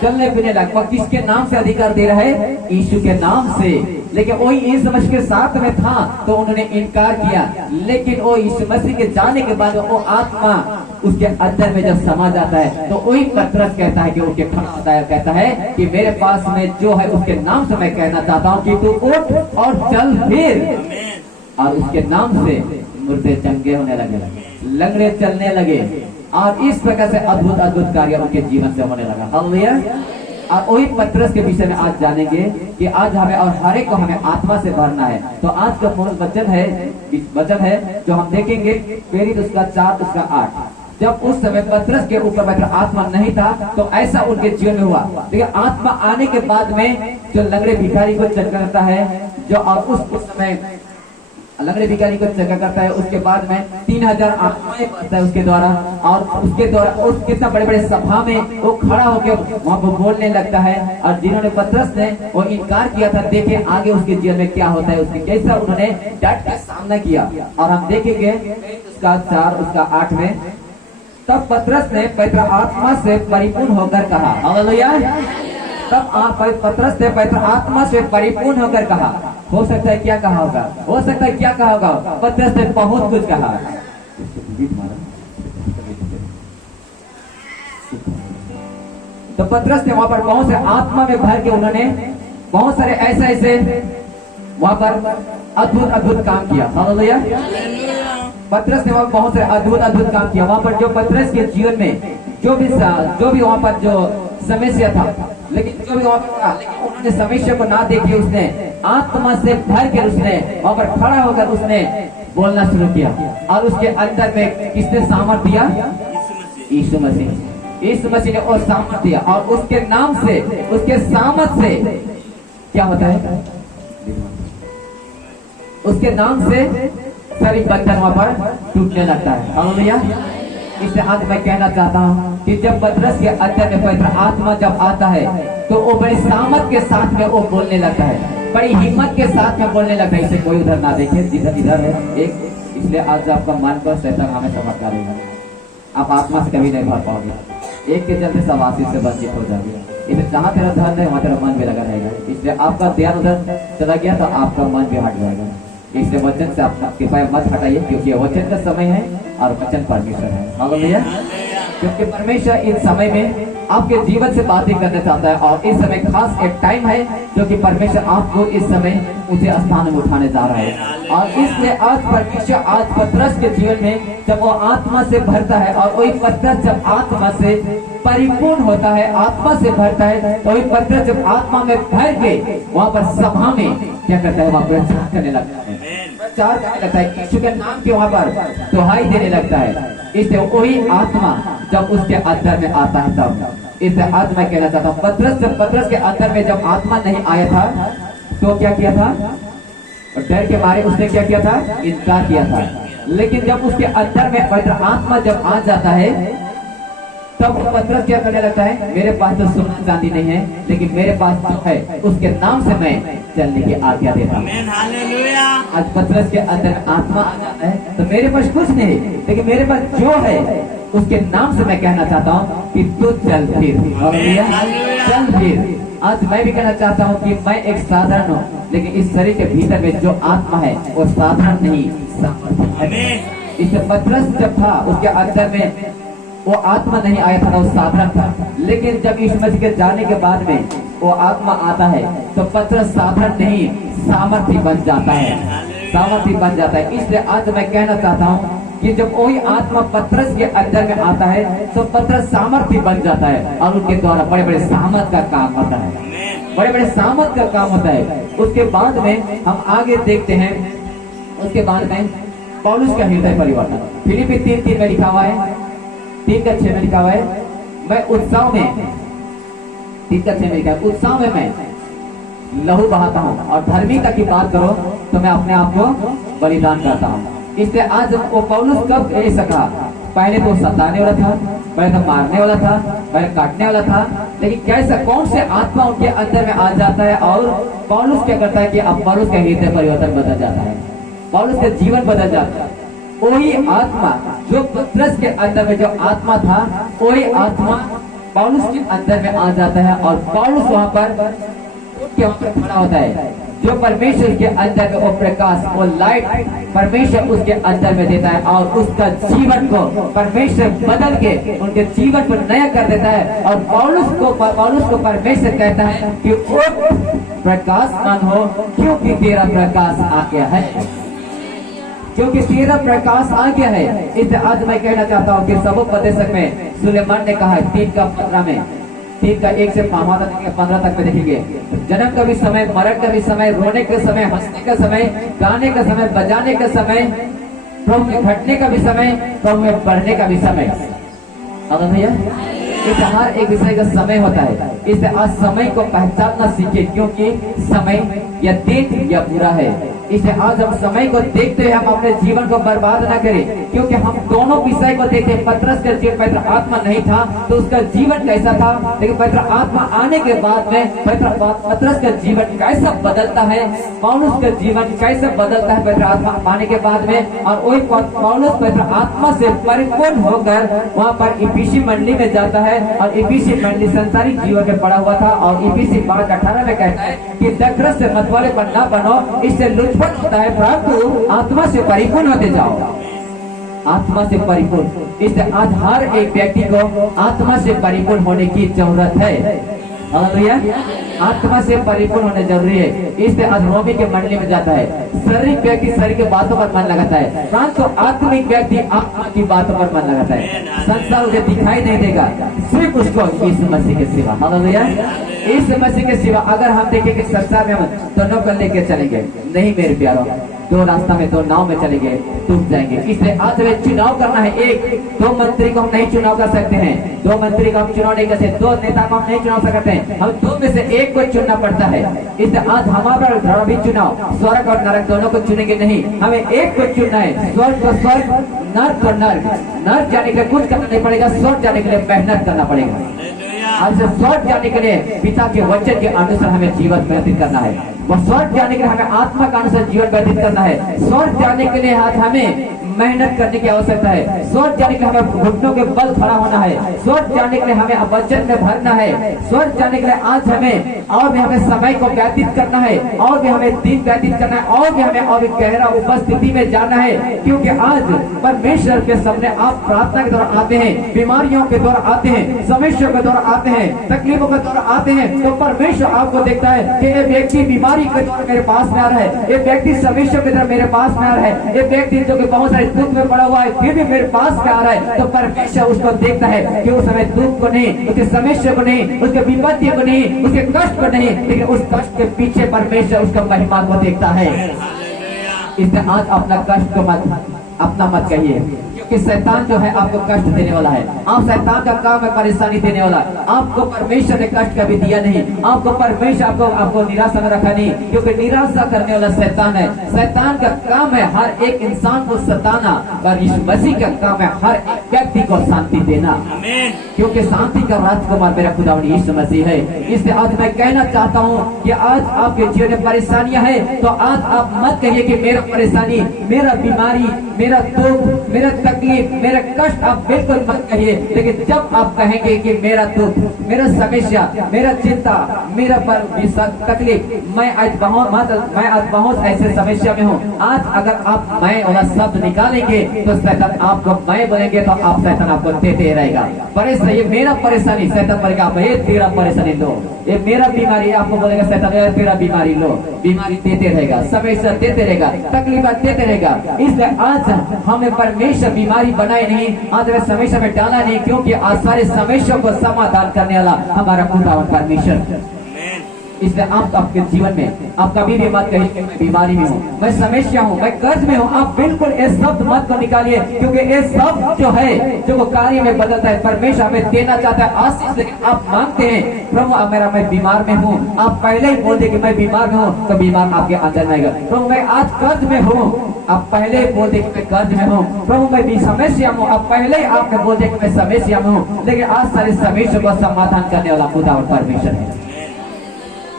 चलने फिरने लगा। किसके नाम से अधिकार दे रहा है? यीशु के नाम से। लेकिन वही यीशु मसीह के साथ में था तो उन्होंने इनकार किया, लेकिन वो यीशु मसीह के जाने के बाद वो आत्मा उसके अंदर में जब समा जाता है तो वही पतरस कहता है कि उनके खड़ा होता है, कहता है कि मेरे पास में जो है उसके नाम से मैं कहना चाहता हूँ कि तू उठ और चल फिर। और उसके नाम से मुर्दे चंगे होने लगे, लंगड़े चलने लगे, और इस प्रकार से अद्भुत कार्य उनके जीवन से होने लगा। हालेलुया। और वही पतरस के विषय में आज जानेंगे कि आज हमें और हर एक को हमें आत्मा से भरना है। तो आज का मूल वचन है जो हम देखेंगे, प्रेरित उसका 4 उसका 8। जब उस समय पतरस के ऊपर पवित्र आत्मा नहीं था तो ऐसा उनके जीवन में हुआ। लेकिन आत्मा आने के बाद में जो लंगड़े भिखारी को चंगा करता है, जो उस समय लंगड़े भिखारी को चंगा करता है, उसके बाद में 3000 आत्माएं बढ़ता है उसके द्वारा, और उसके द्वारा उस कितना बड़े बड़े सभा में वो खड़ा होकर वहां पर बोलने लगता है। और जिन्होंने पतरस ने वो इनकार किया था, देखे आगे उसके जीवन में क्या होता है, उसने कैसा उन्होंने डट का सामना किया। और हम देखेंगे उसका 4 उसका 8 में, तब पतरस ने पवित्र आत्मा से परिपूर्ण होकर कहा, हालेलुया। तब पतरस ने पवित्र आत्मा से परिपूर्ण होकर कहा, हो सकता है क्या कहा होगा, हो सकता है क्या कहा होगा, पतरस ने बहुत कुछ कहा। तो पतरस ने वहां पर बहुत से आत्मा में भर के उन्होंने बहुत सारे ऐसे वहां पर अद्भुत काम किया, हालेलुया। पतरस ने वहां बहुत सारे अद्भुत काम किया। वहां पर जो पतरस के जीवन में जो भी वहां पर जो समस्या था, लेकिन जो भी वहां पर था, लेकिन उन्होंने समस्या को ना देखे, उसने आत्मा से भर कर उसने वहां पर खड़ा होकर उसने बोलना शुरू किया। और उसके अंदर में किसने सामर्थ दिया? यीशु मसीह। यीशु मसीह ने और सामर्थ दिया, और उसके नाम से, उसके सामर्थ से क्या होता है, उसके नाम से सारी बंधन वहां पर टूटने लगता है, हालेलुया। इसलिए आज मैं कहना चाहता हूँ कि जब पतरस के अंदर में पवित्र आत्मा जब आता है तो वो बड़ी सामर्थ के साथ में वो बोलने लगता है, बड़ी हिम्मत के साथ में बोलने लगता है। इसे कोई उधर ना देखे, जिधर इधर है एक, इसलिए आज आपका मन पर शैतान हमें समझ डालेगा, आप आत्मा से कभी नहीं भर पाओगे, एक के चलते सब आशीष से वंचित हो जाएंगे। इसलिए जहाँ तेरा ध्यान है वहाँ तेरा मन भी लगा रहेगा। इसलिए आपका ध्यान उधर चला गया तो आपका मन भी हट जाएगा। इसलिए वचन से आप कृपया मत हटाइए, क्योंकि वचन का समय है और वचन परमेश्वर है, हालेलुया। क्योंकि परमेश्वर इस समय में आपके जीवन से बातें करना चाहता है, और इस समय खास एक टाइम है जो कि परमेश्वर आपको इस समय ऊंचे स्थान में उठाने जा रहा है। और इसलिए आज परमेश्वर आज पतरस के जीवन में जब वो आत्मा से भरता है, और वही पतरस जब आत्मा से परिपूर्ण होता है, आत्मा से भरता है, तो वही पतरस जब आत्मा में भर के वहां पर सभा में क्या करता है, वहां प्रचार करने लगता है, प्रचार करने लगता है, यीशु के नाम के वहां पर दुहाई देने लगता है। इससे वही आत्मा जब उसके अंदर में आता है, तब इससे आज मैं कहना चाहता हूँ, पतरस के अंदर में जब आत्मा नहीं आया था तो क्या किया था, और डर के मारे उसने क्या किया था, इनकार किया था। लेकिन जब उसके अंदर में पवित्र आत्मा जब आ जाता है, तब पतरस क्या करने लगता है, मेरे पास तो सोना चांदी नहीं है, लेकिन मेरे पास जो है उसके नाम से मैं चलने की आज्ञा देता हूँ। आज पतरस के अंदर आत्मा आ जाता है तो मेरे पास कुछ नहीं, लेकिन मेरे पास जो है उसके नाम से मैं कहना चाहता हूँ कि तू चल फिर, चल फिर। आज मैं भी कहना चाहता हूँ कि मैं एक साधारण हूँ, लेकिन इस शरीर के भीतर में जो आत्मा है वो साधारण नहीं, सामर्थ्य है। इससे पतरस जब था उसके अंदर में वो आत्मा नहीं आया था, वो साधारण था। लेकिन जब यीशु मसीह के जाने के बाद में वो आत्मा आता है तो पतरस साधारण नहीं, सामर्थ्य बन जाता है, सामर्थ्य बन जाता है। इसलिए आज मैं कहना चाहता हूँ कि जब वही आत्मा पतरस के अंदर में आता है तो पतरस सामर्थ्य बन जाता है, और उनके द्वारा बड़े बड़े सामर्थ का काम होता है, बड़े बड़े सामर्थ का काम होता है। उसके बाद में हम आगे देखते हैं, उसके बाद में पौलुस का हृदय परिवर्तन फिलिप्पी 3:3 में लिखा हुआ है, 3:6 में लिखा हुआ है, मैं उत्साह में, 3:6 में लिखा है, उत्साह में मैं लहू बहाता हूँ, और धार्मिकता की बात करो तो मैं अपने आप को बलिदान करता हूँ। इसलिए आज वो पौलुस कब ऐसा कहा, पहले तो सताने वाला था, पहले तो मारने वाला था, पहले काटने वाला था, लेकिन कैसा कौन से आत्मा उनके अंदर में आ जाता है, और पौलुस क्या करता है कि अब पौलुस का हृदय परिवर्तन बदल जाता है, पौलुस का जीवन बदल जाता है। वही आत्मा जो पतरस के अंदर में जो आत्मा था, वही आत्मा पौलुस के अंदर में आ जाता है, और पौलुस वहां पर खड़ा होता है। जो परमेश्वर के अंदर में वो प्रकाश, वो लाइट परमेश्वर उसके अंदर में देता है, और उसका जीवन को परमेश्वर बदल के उनके जीवन को नया कर देता है। और पौलुस को परमेश्वर कहता है कि वो प्रकाशमान हो, क्योंकि तेरा प्रकाश आ गया है, क्योंकि तेरा प्रकाश आ गया है। इसलिए आज मैं कहना चाहता हूँ कि सबोपदेशक में सुलेमान ने कहा 3:15 में, 3:1 से 15 तक में देखेंगे, जन्म का भी समय, मरण का भी समय, रोने का समय, हंसने का समय, गाने का समय, बजाने का समय, प्रभु के घटने का भी समय, प्रभु में बढ़ने का भी समय। अगर भैया इस हर एक विषय का समय होता है, इससे आज समय को पहचानना सीखे, क्योंकि समय या दिन या बुरा है। इसे आज हम समय को देखते हुए हम अपने जीवन को बर्बाद न करें, क्योंकि हम दोनों विषय को देखें। पतरस का जीवन पवित्र आत्मा नहीं था तो उसका जीवन कैसा था, लेकिन पवित्र आत्मा आने के बाद में पतरस का जीवन कैसा बदलता है, पौलुस का जीवन कैसे बदलता है पवित्र आत्मा आने के बाद में। और वही पौलुस पवित्र आत्मा से परिपूर्ण होकर वहाँ पर इफिसी मंडली में जाता है, और इफिसी मंडली संसारिक जीवन में पड़ा हुआ था। और इफिसी 5:18 में कहता है कि दखरस से मतवाले पर न बनो, इससे लुचपट होता है, परंतु आत्मा से परिपूर्ण होते जाओ। आत्मा से परिपूर्ण, इससे आज हर एक व्यक्ति को आत्मा से परिपूर्ण होने की जरूरत है। हालेलुया, आत्मा से परिपूर्ण होने जरूरी है। इससे आज रोमी के मंडली में जाता है। शारीरिक व्यक्ति शरीर की बातों पर मन लगाता है, परंतु आत्मिक व्यक्ति आत्मा की बातों पर मन लगाता है। संसार उसे दिखाई नहीं देगा, सिर्फ उसको यीशु मसीह के सिवा। हालेलुया, यीशु मसीह के सिवा अगर हम देखेंगे संसार में हम दोनों को लेकर चलेंगे नहीं मेरे प्यारों, दो रास्ता में, दो नाव में चलेंगे, डूब जाएंगे। इसलिए आज हमें चुनाव करना है। एक दो मंत्री को हम नहीं चुनाव कर सकते हैं, दो मंत्री को हम चुनाव नहीं कर सकते, दो नेता को हम नहीं चुनाव कर सकते हैं, हम दो में से एक को चुनना पड़ता है। इसलिए आज हमारा भी चुनाव स्वर्ग और नरक दोनों को चुनेंगे नहीं, हमें एक को चुनना है। स्वर्ग को स्वर्ग, नर्क को नर्क। नर्क जाने के लिए कुछ करना नहीं पड़ेगा, स्वर्ग जाने के लिए मेहनत करना पड़ेगा। आज स्वर्ग जाने के लिए पिता के वचन के अनुसार हमें जीवन व्यतीत करना है। वो स्वर्ग जाने के लिए हमें आत्मा का अनुसार जीवन व्यतीत करना है। स्वर्ग जाने के लिए आज हमें मेहनत करने की आवश्यकता है। स्वर्ग जाने के लिए हमें घुटनों के बल खड़ा होना है। स्वर्ग जाने के लिए हमें वचन में भरना है। स्वर्ग जाने के लिए आज हमें और भी हमें समय को व्यतीत करना है, और भी हमें दिन व्यतीत करना है, और भी हमें और गहरा उपस्थिति में जाना है। क्योंकि आज परमेश्वर के सामने आप प्रार्थना के दौरान आते हैं, बीमारियों के दौरान आते हैं, समस्या के दौरान आते हैं, तकलीफों के दौरान आते हैं, तो परमेश्वर आपको देखता है कि ये व्यक्ति बीमारी के दौरान मेरे पास में आ रहा है, ये व्यक्ति समस्या के दौरान मेरे पास में आ रहा है, ये व्यक्ति जो कि बहुत सारे दुख में पड़ा हुआ है फिर भी मेरे पास में आ रहा है। तो परमेश्वर उसको देखता है कि उस समय दुख को नहीं, उसके समस्या को नहीं, उसके विपत्ति को नहीं, उसके कष्ट को नहीं, लेकिन उस कष्ट के पीछे परमेश्वर उसका महिमा को देखता है। इसलिए आज अपना कष्ट को अपना मत कहिए, क्योंकि शैतान जो है आपको कष्ट देने वाला है। आप शैतान का काम है परेशानी देने वाला। आपको परमेश्वर ने कष्ट कभी दिया नहीं, आपको परमेश्वर आपको निराशा में रखा नहीं, क्योंकि निराशा करने वाला शैतान है। शैतान का काम है हर एक इंसान को सताना, और यीशु मसीह का काम है हर एक व्यक्ति को शांति देना, क्योंकि शांति का राजकुमार मेरा खुदावंद यीशु मसीह है। इसलिए आज मैं कहना चाहता हूँ कि आज आपके जीवन में परेशानियां हैं, तो आज आप मत कहिए कि मेरा परेशानी, मेरा बीमारी, मेरा दुख, मेरा तकलीफ, मेरा कष्ट, आप बिल्कुल मत कहिए। लेकिन जब आप कहेंगे कि मेरा दुख, मेरा समस्या, मेरा चिंता, मेरा तकलीफ, मैं आज बहुत ऐसे समस्या में हूँ, आज अगर आप मैं वाला शब्द निकालेंगे तो शैतान आपको मैं बोलेंगे तो आप शैतान आपको देते रहेगा। परेशानी, ये मेरा परेशानी, शैतान बोलेगा ये तेरा परेशानी लो, ये मेरा बीमारी, आपको बोलेगा शैतान तेरा बीमारी लो। बीमारी देते रहेगा, समस्या देते रहेगा, तकलीफ देते रहेगा। इसलिए आज हमें परमेश्वर बीमारी बनाए नहीं, आज हमें समस्या में डाला नहीं, क्योंकि आज सारे समस्या को समाधान करने वाला हमारा खुदावंद परमेश्वर। इसलिए आप आपके जीवन में आप कभी भी मत कहिए मैं बीमारी में हूँ, मैं समस्या हूँ, मैं कर्ज में हूँ। आप बिल्कुल ये शब्द मत को निकालिए, क्योंकि ये शब्द जो है जो कार्य में बदलता है। परमेश्वर हमें देना चाहता है आशीष, लेकिन आप मांगते हैं प्रभु मैं बीमार में हूँ, आप पहले ही बोल दे कि मैं बीमार में हूँ, तो बीमार आपके अंदर में आएगा। प्रभु मैं आज कर्ज में हूँ, आप पहले ही बोल दे कि मैं कर्ज में हूँ। प्रभु मैं भी समस्या हूँ, आप पहले ही आपने बोल दे कि मैं समस्या में हूँ। लेकिन आज सारे समस्या को समाधान करने वाला खुदावंद परमेश्वर है,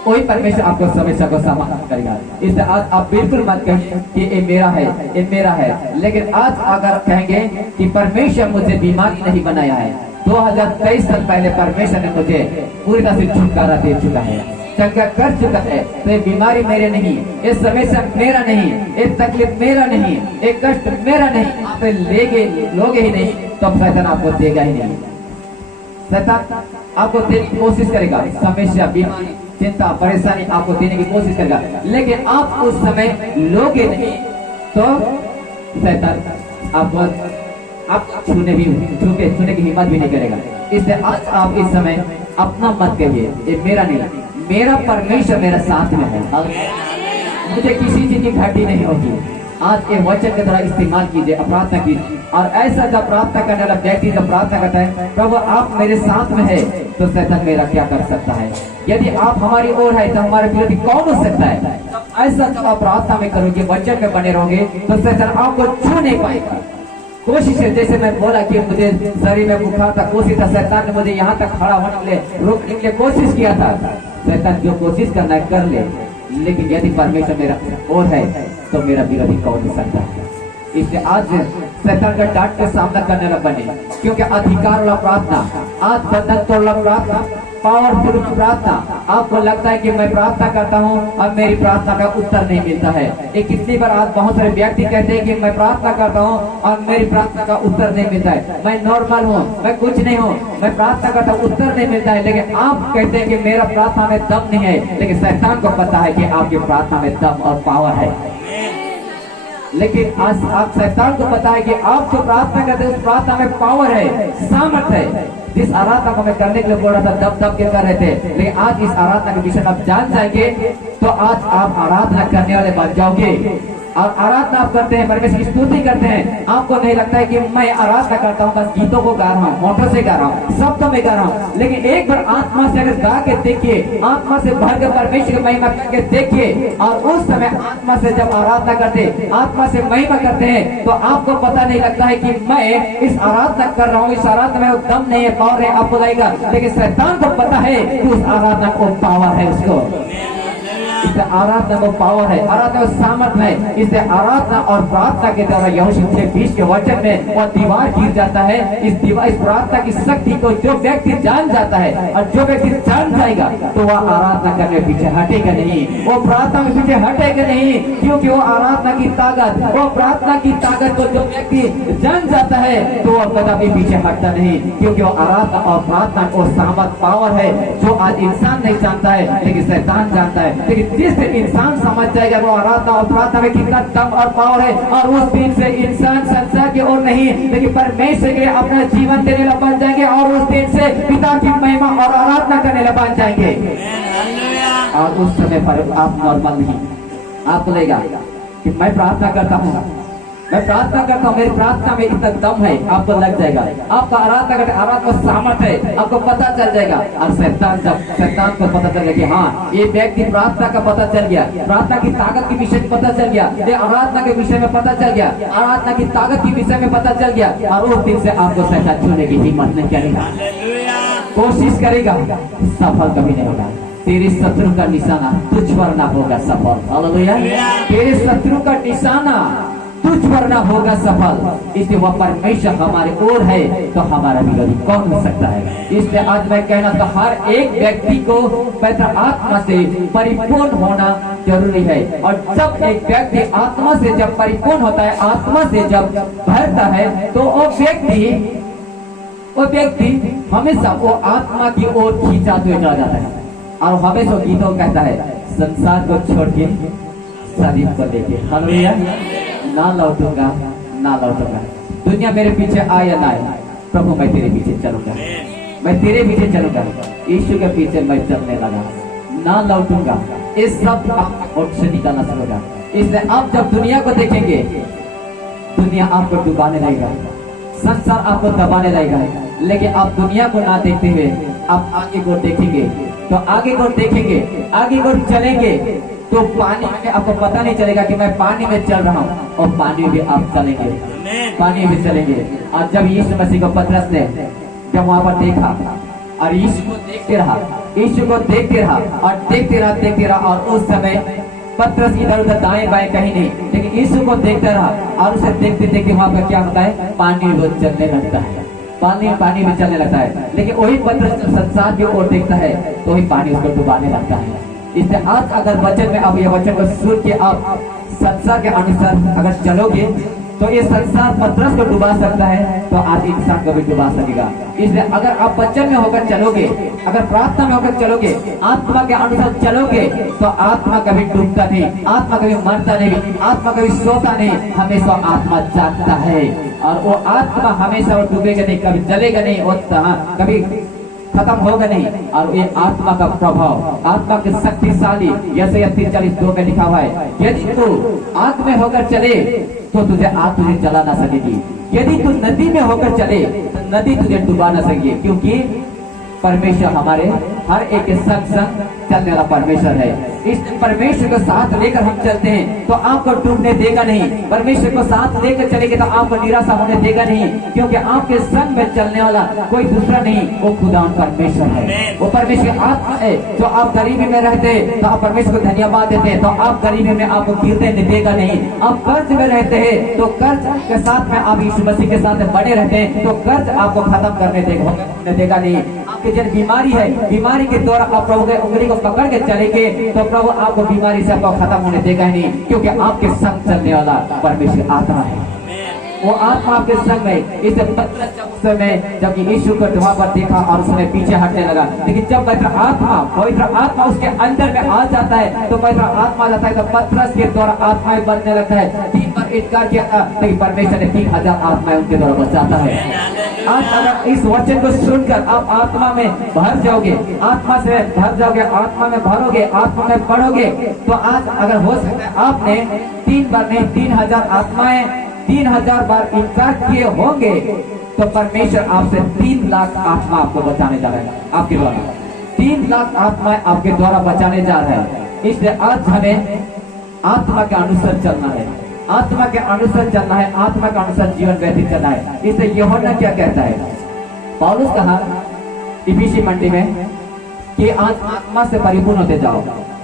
वही परमेश्वर आपको समस्या को समाधान करेगा। इसलिए आज आप बिल्कुल मत कहिए कि ये मेरा है, ये मेरा है। लेकिन आज अगर कहेंगे कि परमेश्वर मुझे बीमारी नहीं बनाया है, 2023 साल पहले परमेश्वर ने मुझे पूरी तरह से छुटकारा दे चुका है, चंगा कर चुका है, तो ये बीमारी मेरे नहीं, ये समस्या मेरा नहीं, ये तकलीफ मेरा नहीं, ये कष्ट मेरा नहीं, आप लोगे ही नहीं, तो शैतान आपको देगा ही नहीं। शैतान आपको देने की कोशिश करेगा, समस्या, बीमारी, चिंता, परेशानी आपको देने की कोशिश करेगा, लेकिन आप उस समय लोगे नहीं, तो शैतान आपको छूने की हिम्मत भी नहीं करेगा। इसलिए आज आप इस समय अपना मत कहिए ये मेरा नहीं, मेरा परमेश्वर मेरा साथ में है, मुझे किसी चीज की घाटी नहीं होगी। आज ये वचन के द्वारा इस्तेमाल कीजिए, प्रार्थना कीजिए। और ऐसा जब प्रार्थना करने वाला व्यक्ति जब प्रार्थना करता है, प्रभु आप मेरे साथ में है, तो शैतान मेरा क्या कर सकता है? यदि आप हमारी ओर है तो हमारे विरोधी कौन हो सकता है? ऐसा जब आप प्रार्थना में करोगे, वचन में बने रहोगे, तो शैतान आपको छू नहीं पाएगा। कोशिश है, जैसे मैं बोला कि मुझे शरीर में बुखार था, कोशिश था, शैतान ने मुझे यहाँ तक खड़ा होने के लिए रोकने के लिए कोशिश किया था। शैतान जो कोशिश करना है कर ले, लेकिन यदि परमेश्वर मेरा ओर है तो मेरा विरोधी कौन हो सकता है? इसलिए आज शैतान का डांट का सामना करने वाला बने, क्योंकि अधिकार वाला प्रार्थना, आज बंधन तोड़ना प्रार्थना, पावरफुल प्रार्थना, आपको लगता है कि मैं प्रार्थना करता हूँ और मेरी प्रार्थना का उत्तर नहीं मिलता है। एक कितनी बार आज बहुत सारे व्यक्ति कहते हैं कि मैं प्रार्थना करता हूँ और मेरी प्रार्थना का उत्तर नहीं मिलता है, मैं नॉर्मल हूँ, मैं कुछ नहीं हूँ, मैं प्रार्थना करता हूँ, उत्तर नहीं मिलता है। लेकिन आप कहते हैं कि मेरा प्रार्थना में दम नहीं है, लेकिन शैतान को पता है कि आपकी प्रार्थना में दम और पावर है। लेकिन आज आप शैतान को पता है कि आप जो प्रार्थना करते हैं उस प्रार्थना में पावर है, सामर्थ्य है। जिस आराधना को मैं करने के लिए बोल रहा था दब दब के कर रहे थे, लेकिन आज इस आराधना के विषय में आप जान जाएंगे तो आज आप आराधना करने वाले बन जाओगे। और आराधना आप करते हैं, परमेश्वर की स्तुति करते हैं, आपको नहीं लगता है कि मैं आराधना करता हूँ, बस गीतों को गा रहा हूँ, मोटों से गा रहा हूँ, सब तो मैं गा रहा हूँ। लेकिन एक बार आत्मा से अगर गा के देखिए, आत्मा से भर के परमेश्वर की महिमा करके देखिए, और उस समय आत्मा से जब आराधना करते, आत्मा से महिमा करते हैं, तो आपको पता नहीं लगता है कि मैं इस आराधना कर रहा हूँ, इस आराधना में दम नहीं है, पावर है, आपको लगेगा। लेकिन शैतान को पता है कि उस आराधना को पावर है, उसको इसलिए आराधना में पावर है, आराधना में सामर्थ है। इसलिए आराधना और प्रार्थना के द्वारा यहोशू 6:20 के वचन में वह दीवार गिर जाता है। इस प्रार्थना की शक्ति को जो व्यक्ति जान जाता है, और जो व्यक्ति जान जाएगा तो वह आराधना करने पीछे हटेगा नहीं, वो प्रार्थना में पीछे हटेगा नहीं, क्योंकि वो आराधना की ताकत, वो प्रार्थना की ताकत को जो व्यक्ति जान जाता है तो वह कभी पीछे हटता नहीं, क्योंकि वो आराधना और प्रार्थना को सामर्थ पावर है जो आज इंसान नहीं जानता है, लेकिन शैतान जानता है। लेकिन जिस दिन इंसान समझ जाएगा वो आराधना और प्रार्थना में कितना दम और पावर है, और उस दिन से इंसान संसार की ओर नहीं लेकिन परमेश्वर के लिए अपना जीवन देने वाला बन जाएंगे, और उस दिन से पिता की महिमा और आराधना करने वाला बन जाएंगे। और उस समय पर आप नॉर्मल नहीं, आपको लगेगा कि मैं प्रार्थना करता हूँ, मैं प्रार्थना करता हूँ, मेरी प्रार्थना में इतना दम है, आपको लग जाएगा। आपका आराधना करते आराधना सामर्थ्य है, आपको पता चल जाएगा। और शैतान को पता चल गया कि हाँ ये व्यक्ति प्रार्थना का पता चल गया, प्रार्थना की ताकत के विषय में पता चल गया, ये आराधना के विषय में पता चल गया, आराधना की ताकत के विषय में पता चल गया, और उस दिन से आपको शैतान छूने की हिम्मत नहीं करेगा, कोशिश करेगा, सफल कभी नहीं होगा। तेरे शत्रु का निशाना तुझ पर ना होगा सफल। हालेलुया। तेरे शत्रु का निशाना तुझ पर ना होगा सफल। इसलिए वह परमेश्वर हमारे ओर है तो हमारा विरोधी कौन हो सकता है? इसलिए आज मैं कहना तो हर एक व्यक्ति को पवित्र आत्मा से परिपूर्ण होना जरूरी है। और जब एक व्यक्ति आत्मा से जब परिपूर्ण होता है, आत्मा से जब भरता है, तो वो व्यक्ति हमेशा वो आत्मा की ओर खींचाते हुए चला जाता है, और हमेशा गीतों कहता है संसार को छोड़ के शरीर को लेके, हालेलुया, ना लौटूंगा ना लौटूंगा। दुनिया मेरे पीछे आए या ना आए, प्रभु मैं तेरे पीछे चलूंगा, मैं तेरे पीछे चलूंगा। यीशु के पीछे मैं चलने लगा, ना लौटूंगा। इस सब मोक्ष से निकालना शुरू होगा। इसलिए आप जब दुनिया को देखेंगे, दुनिया आपको डुबाने लगेगा, संसार आपको दबाने लगेगा, लेकिन आप दुनिया को ना देखते हुए आप आगे को देखेंगे, तो आगे को देखेंगे, आगे को चलेंगे, तो पानी में आपको पता नहीं चलेगा कि मैं पानी में चल रहा हूँ, और पानी में आप चलेंगे, पानी में चलेंगे। और जब यीशु मसीह को पतरस ने जब वहां पर देखा, और यीशु को देखते रहा, यीशु को देखते रहा और देखते रहा, और उस समय पतरस इधर उधर दाएं बाएं कहीं नहीं, लेकिन यीशु को देखता रहा, और उसे देखते देखते वहां पर क्या होता है, पानी वो चलने लगता है, पानी में चलने लगता है। लेकिन वही पतरस संसार की ओर देखता है तो वही पानी उसको डुबाने लगता है। इसलिए आज अगर वचन में अब ये वचन को सुन के आप संसार के अनुसार अगर चलोगे, तो ये संसार पतरस को डुबा सकता है, तो आज इंसान को भी डुबा सकेगा। इसलिए अगर आप वचन में होकर चलोगे, अगर प्रार्थना में होकर चलोगे, आत्मा के अनुसार चलोगे, तो आत्मा कभी डूबता नहीं, आत्मा कभी मरता नहीं, आत्मा कभी सोता नहीं, हमेशा आत्मा जागता है। और वो आत्मा हमेशा वो डूबेगा नहीं, कभी जलेगा नहीं, वो कभी खत्म होगा नहीं। और ये आत्मा का प्रभाव, आत्मा के शक्तिशाली, यशायाह 3:42 में लिखा हुआ है, यदि तू आग में होकर चले तो तुझे आग तुझे जला ना सकेगी, यदि तू नदी में होकर चले तो नदी तुझे डुबा ना सकेगी, क्योंकि परमेश्वर हमारे हर एक के संग संग चलने वाला परमेश्वर है। इस परमेश्वर को साथ लेकर हम चलते हैं तो आपको डूबने देगा नहीं, परमेश्वर को साथ लेकर चलेंगे तो आपको निराशा होने देगा नहीं, क्योंकि आपके संग में चलने वाला कोई दूसरा नहीं, वो खुदा परमेश्वर है, वो परमेश्वर आत्मा है। जो आप गरीबी में रहते हैं तो आप परमेश्वर को धन्यवाद देते हैं, तो आप गरीबी में आपको गिरने देगा नहीं। आप कर्ज में रहते हैं तो कर्ज के साथ में आप यीशु मसीह के साथ बने रहते हैं तो कर्ज आपको खत्म करने देगा नहीं। आपके जब बीमारी है, बीमारी के द्वारा आप प्रभु के उंगली को पकड़ के चलेंगे तो प्रभु आपको बीमारी से आपको खत्म होने देगा नहीं, क्योंकि आपके संग चलने वाला परमेश्वर आत्मा है, वो आत्मा आपके संग में। इस समय जब यीशु को वहां पर देखा और उसने पीछे हटने लगा, लेकिन जब पवित्र आत्मा उसके अंदर में आ जाता है तो पवित्र आत्मा जाता है तो पतरस के द्वारा आत्माएं बनने लगता है। 3 बार इनकार किया था लेकिन परमेश्वर ने 3000 आत्माएं उनके द्वारा बचाता है। आज अगर इस वचन को सुनकर आप आत्मा में भर जाओगे, आत्मा से भर जाओगे, आत्मा में भरोगे, आत्मा में पढ़ोगे, तो आज अगर हो सकता है आपने 3 बार नहीं 3000 आत्माएं 3000 बार इनकार किए होंगे तो परमेश्वर आपसे 3 लाख आत्मा आपको बचाने जा रहा है, आपके द्वारा 3 लाख आत्माएं आपके द्वारा बचाने जा रहे हैं। इसलिए आज हमें आत्मा के अनुसार चलना है, आत्मा के अनुसार चलना है, आत्मा के अनुसार जीवन व्यतीत करना है। इससे यूहन्ना क्या कहता है, पौलुस कहा इफिसी मंडी में कि आज आत्मा से परिपूर्ण होते जाओ,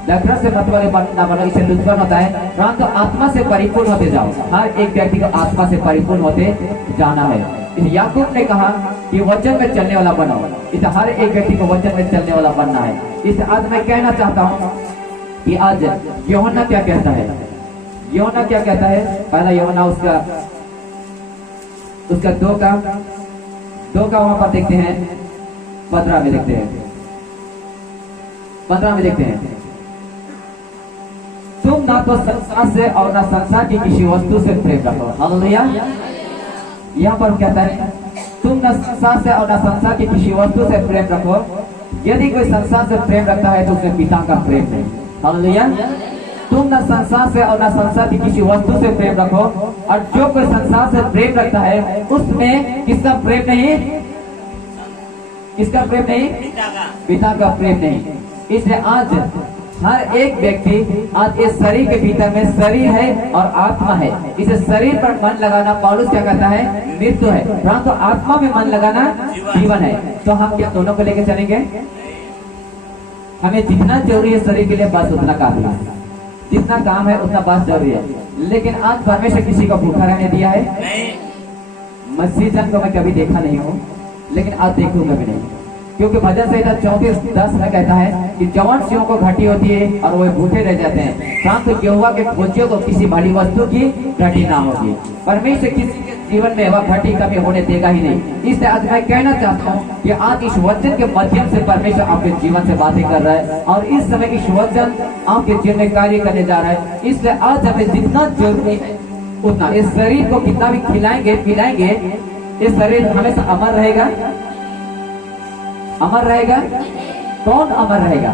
लकड़ा से मत वाले ना बनो, इसे लुत्फन होता है, परंतु आत्मा से परिपूर्ण होते जाओ। हर एक व्यक्ति को आत्मा से परिपूर्ण होते जाना है। याकूब ने कहा कि वचन में चलने वाला बनो, इसे हर एक व्यक्ति को वचन में चलने वाला बनना है। इसे आज मैं कहना चाहता हूँ कि आज यूहन्ना क्या कहता है, यूहन्ना क्या कहता है, पहला यूहन्ना उसका 2 का वहां पर देखते हैं, 15 में देखते हैं, 15 में देखते हैं, तुम ना तो संसार से और ना संसार की किसी वस्तु से प्रेम रखो। हालेलुया। यहाँ पर कहता है तुम न संसार से और न संसार की किसी वस्तु से प्रेम रखो, यदि कोई संसार से प्रेम रखता है तो उसमें पिता का प्रेम नहीं। हालेलुया। तुम न संसार से और न संसार की किसी वस्तु से प्रेम रखो, और जो कोई संसार से प्रेम रखता है उसमें किसका प्रेम नहीं, किसका प्रेम नहीं, पिता का प्रेम नहीं। इसलिए आज हर एक व्यक्ति आज इस शरीर के भीतर में शरीर है और आत्मा है, इसे शरीर पर मन लगाना पौलुस क्या कहता है, मृत्यु है, परंतु आत्मा में मन लगाना जीवन है। तो हम क्या दोनों को लेकर चलेंगे? हमें जितना जरूरी है शरीर के लिए बस उतना काफी है, जितना काम है उतना बस जरूरी है। लेकिन आज परमेश्वर किसी को भूखा रहने दिया है? मसीह जन को मैं कभी देखा नहीं हूँ, लेकिन आज देखूंगा भी नहीं, क्योंकि भजन संहिता 34:10 में कहता है कि जवान सिंहों को घटी होती है और वो भूखे रह जाते हैं, शांत यहोवा के खोजियों को किसी बड़ी वस्तु की घटी ना होगी। परमेश्वर किसी के जीवन में वह घटी कभी होने देगा ही नहीं। इसलिए आज मैं कहना चाहता हूँ कि आज इस वचन के माध्यम से परमेश्वर आपके जीवन से बातें कर रहा है और इस समय इस वचन आपके जीवन में कार्य करने जा रहा है। इसलिए आज हमें जितना जरूरी है उतना, इस शरीर को कितना भी खिलाएंगे पिलाएंगे, इस शरीर हमेशा अमर रहेगा, अमर रहेगा। कौन अमर रहेगा?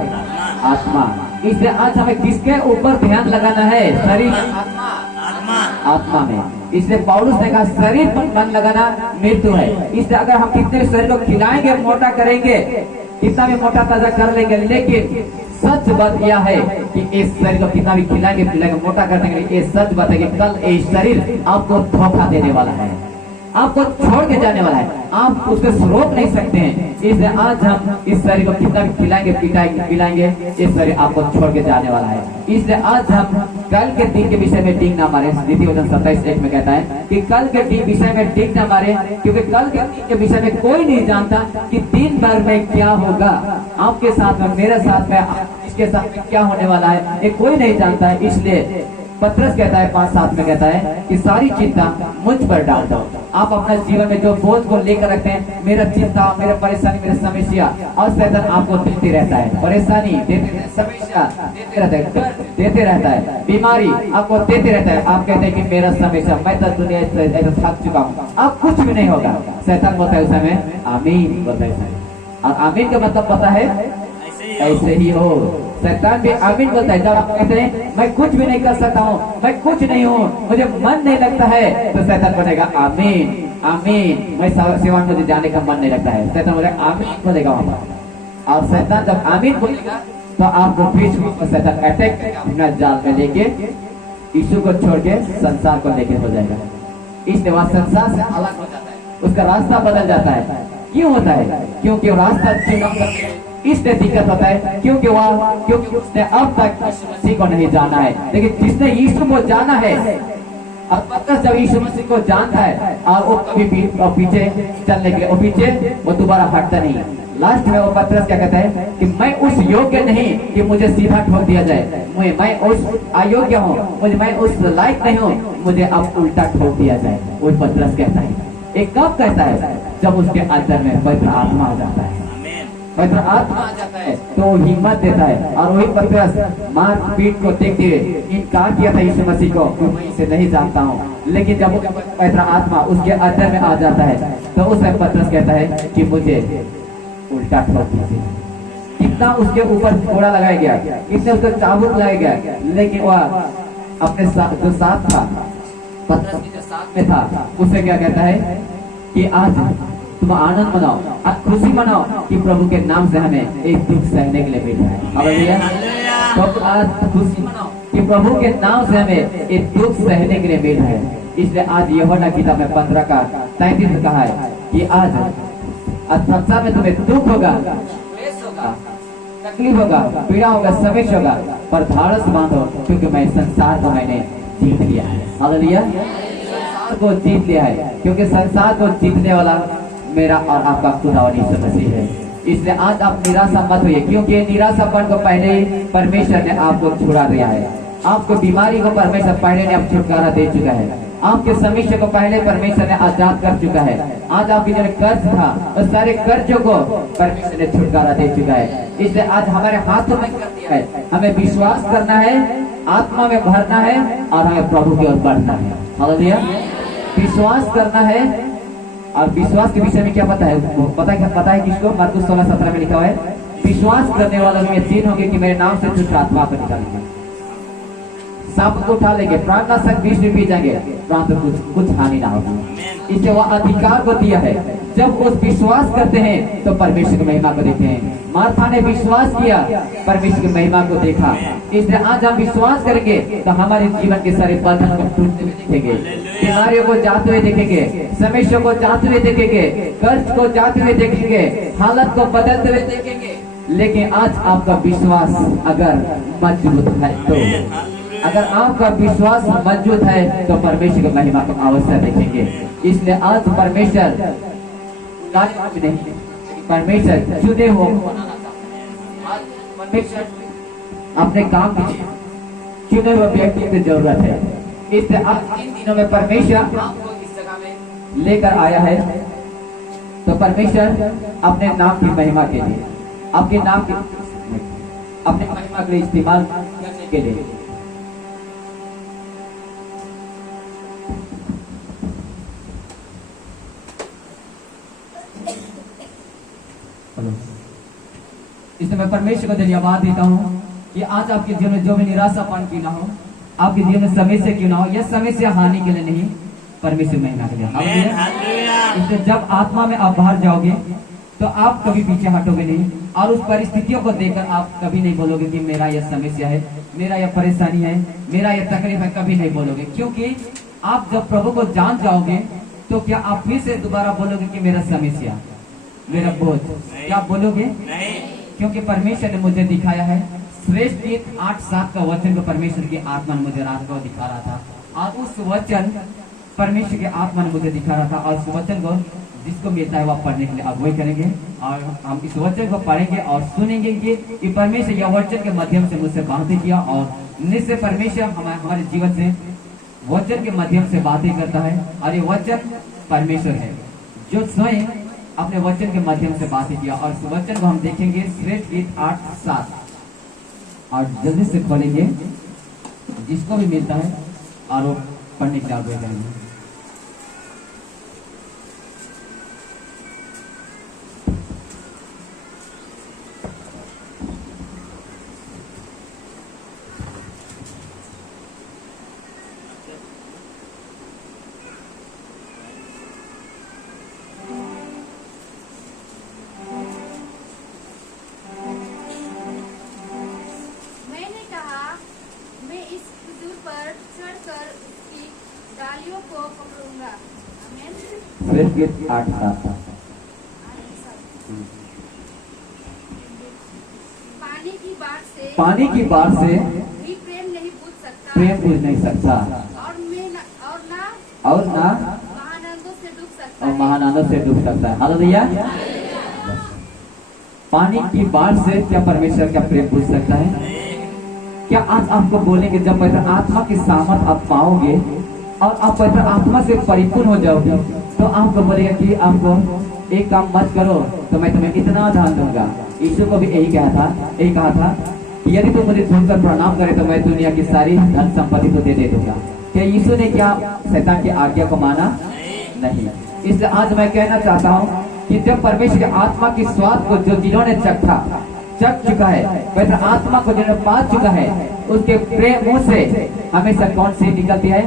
आत्मा। इसलिए आज हमें किसके ऊपर ध्यान लगाना है? शरीर, आत्मा में। इसलिए पौलुस ने कहा शरीर पर मन लगाना मृत्यु है। इसलिए अगर हम कितने शरीर को खिलाएंगे, मोटा करेंगे, कितना भी मोटा ताजा कर लेंगे, लेकिन सच बात यह है कि इस शरीर को कितना भी खिलाएंगे पिलाएंगे, मोटा कर देंगे, ये सच बात है कि कल ये शरीर आपको धोखा देने वाला है, आपको छोड़ के जाने वाला है, आप उसको रोक नहीं सकते हैं। इसलिए आज हम इस शरीर को कितना भी खिलाएंगे पिलाएंगे, इस शरीर आपको छोड़ के जाने वाला है। इसलिए आज हम कल के दिन के विषय में डिग ना मारे। नीतिवचन 27:1 में कहता है कि कल के विषय में डिग ना मारे, क्योंकि कल के दिन के विषय में कोई नहीं जानता कि दिन भर में क्या होगा, आपके साथ में, मेरे साथ में, इसके साथ में क्या होने वाला है, ये कोई नहीं जानता है। इसलिए पतरस कहता है 5:7 में कहता है कि सारी चिंता मुझ पर डाल दो। आप अपने जीवन में जो बोझ को लेकर रखते हैं, मेरा चिंता, मेरा परेशानी, मेरा समस्या, और शैतान आपको देते रहता है, परेशानी देते, समस्या देते रहता है, देते रहता है, बीमारी आपको देते रहता है। आप कहते हैं कि मेरा समस्या, मैं तो दुनिया से थक चुका हूँ, अब कुछ भी नहीं होगा। शैतान बोलता है उस समय आमीन, बोलता है और आमीन का मतलब पता है, ऐसे ही हो। शैतान भी आमीन बोलता है। जब आप कहते हैं मैं कुछ भी नहीं कर सकता हूँ, मैं कुछ नहीं हूँ, मुझे मन नहीं लगता है, तो शैतान बोलेगा आमीन आमीन, मैं सेवा में मुझे जाने का मन नहीं लगता है, शैतान बोलेगा आमीन बोलेगा वहां पर। और शैतान जब आमीन बोलेगा तो आपको फिर शैतान अटैक अपना जाल में लेके यीशु को छोड़ के संसार को लेके हो जाएगा। इसलिए वह संसार से अलग हो जाता है, उसका रास्ता बदल जाता है। क्यों होता है? क्योंकि वो रास्ता चुना, इसलिए दिक्कत होता है क्योंकि उसने अब तक मसीह को नहीं जाना है। लेकिन जिसने यीशु को जाना है, अब पतरस जब यीशु मसीह को जानता है और वो कभी पीछे चलने के लिए वो पीछे वो दोबारा हटता नहीं। लास्ट में वो पतरस क्या कहता है कि मैं उस योग्य नहीं कि मुझे सीधा ठोक दिया जाए, मैं उस अयोग्य हूँ, मैं उस लायक नहीं हूँ, मुझे अब उल्टा ठोक दिया जाए। वो पतरस कहता है। एक कब कहता है? जब उसके अंदर में पवित्र आत्मा आ जाता है। पवित्र आत्मा आ जाता है तो वो हिम्मत देता है। और वही पतरस मार पीट को देखते हुए इनकार किया था यीशु मसीह को कि मैं इसे नहीं जानता हूँ। लेकिन जब पवित्र आत्मा उसके अंदर में आ जाता है तो उस समय पतरस कहता है कि मुझे उल्टा ठोक दीजिए। कितना उसके ऊपर घोड़ा लगाया गया, कितने उसको चाबुक लगाया गया, लेकिन वह अपने जो साथ था, पतरस के जो साथ में था, उससे क्या कहता है कि आज तुम आनंद मनाओ, आज खुशी मनाओ कि प्रभु के नाम से हमें एक दुख सहने के लिए मिला है। हालेलुया। तो आज खुशी मनाओ कि प्रभु के नाम से हमें एक दुख सहने के लिए मिला है। इसलिए आज यूहन्ना किताब में 15 का 33 में कहा है कि आज संसार में तुम्हें दुख होगा, क्लेश होगा, तकलीफ होगा, पीड़ा होगा, समेश होगा, पर धारस बांधो क्योंकि मैं संसार को मैंने जीत लिया है। हालेलुया। संसार को जीत लिया है क्योंकि संसार को जीतने वाला मेरा और आपका खुदा यीशु मसीह है। इसलिए आज आप निराशा मत होइए, क्योंकि निराशापन को पहले ही परमेश्वर ने आपको छुड़ा दिया है। आपको बीमारी को परमेश्वर पहले ने अब छुटकारा दे चुका है। आपके समस्या को पहले परमेश्वर ने आजाद कर चुका है। आज आपके जो कर्ज था उस सारे कर्जों को परमेश्वर ने छुटकारा दे चुका है। इसलिए आज हमारे हाथों में कर दिया है, हमें विश्वास करना है, आत्मा में भरना है और हमें प्रभु की ओर बढ़ना है। हालेलुया। विश्वास करना है। और विश्वास के विषय में क्या पता है? पता है किसको? मरकुस 16:17 में लिखा है, विश्वास करने वालों में चिन्ह होंगे कि मेरे नाम से दुष्ट आत्मा को निकालेंगे, सांप को उठा लेंगे, प्राणनाशक विष भी पी जाएंगे, परंतु कुछ हानि ना होगी। इसे वह अधिकार को दिया है। जब वो विश्वास करते हैं तो परमेश्वर की महिमा को देखते हैं। मार्था ने विश्वास किया, परमेश्वर की महिमा को देखा। इसलिए आज हम विश्वास करेंगे तो हमारे जीवन के सारे बंधन को टूटते हुए देखेंगे, बीमारियों को जाते हुए देखेंगे, समस्या को जाते हुए देखेंगे, कर्ज को जाते हुए देखेंगे, हालत को बदलते हुए देखेंगे। लेकिन आज आपका विश्वास अगर मजबूत है तो, अगर आपका विश्वास मजबूत है तो परमेश्वर की महिमा को अवश्य देखेंगे। इसलिए आज परमेश्वर चुने हुए परमेश्वर अपने काम के चुने हुए व्यक्ति की जरूरत है। इसलिए आज इन दिनों में परमेश्वर आपको इस जगह में लेकर आया है। तो परमेश्वर अपने नाम की महिमा के लिए, आपके नाम की अपने महिमा के लिए इस्तेमाल करने के लिए इसलिए मैं परमेश्वर को धन्यवाद देता हूँ कि आज आपके जीवन में जो भी निराशापन क्यों ना हो, आपके जीवन में समस्या क्यों ना हो, यह समस्या हानि के लिए नहीं, परमेश्वर महिमा के लिए। इसलिए जब आत्मा में आप बाहर जाओगे तो आप कभी पीछे हटोगे नहीं, और उस परिस्थितियों को देखकर आप कभी नहीं बोलोगे कि मेरा यह समस्या है, मेरा यह परेशानी है, मेरा यह तकलीफ है, कभी नहीं बोलोगे। क्योंकि आप जब प्रभु को जान जाओगे तो क्या आप फिर से दोबारा बोलोगे कि मेरा समस्या, मेरा बोझ, क्या बोलोगे? नहीं। क्योंकि परमेश्वर ने मुझे दिखाया है। श्रेष्ठ गीत 8:7 का वचन को परमेश्वर की आत्मा ने मुझे रात को दिखा रहा था, और उस वचन परमेश्वर की आत्मा ने मुझे दिखा रहा था, और उस वचन को जिसको मिलता है वह पढ़ने के लिए अगुवाई करेंगे, और हम इस वचन को पढ़ेंगे और सुनेंगे कि परमेश्वर यह वचन के माध्यम से मुझसे बातें किया। और निश्चय परमेश्वर हमारे जीवन से वचन के माध्यम से बातें करता है, और ये वचन परमेश्वर है जो स्वयं अपने वचन के माध्यम से बातें किया। और इस वचन को हम देखेंगे श्रेष्ठ गीत 8:7, और जल्दी से पढ़ेंगे जिसको भी मिलता है और वो पढ़ने के लिए आगे करेंगे। डालियों को पकड़ूंगा। आमीन। फिर गीत 8-7। पानी की बाढ़ से भी प्रेम नहीं बुझ सकता। प्रेम बुझ नहीं सकता और ना महानंदों से डूब सकता और है। महानंदों से डूब सकता है। हालेलुया। पानी की बाढ़ से क्या परमेश्वर का प्रेम बुझ सकता है? क्या आज आपको बोलेंगे जब पवित्र आत्मा की सामर्थ आप पाओगे और आप पवित्र आत्मा से परिपूर्ण हो जाओगे तो आपको बोलेगा कि आपको एक काम मत करो तो मैं तुम्हें इतना दान दूंगा। यीशु को भी यही कहा था कि यदि तुम मुझे झुककर प्रणाम करे तो मैं दुनिया की सारी धन संपत्ति को दे दूंगा। क्या यीशु ने क्या शैतान की आज्ञा को माना? नहीं। इसलिए आज मैं कहना चाहता हूँ कि जब परमेश्वर की आत्मा की स्वाद को जो जिन्होंने चख चुका है, पवित्र आत्मा को जिन्होंने पा चुका है, उसके प्रेम मुंह से हमेशा कौन सी निकलती है?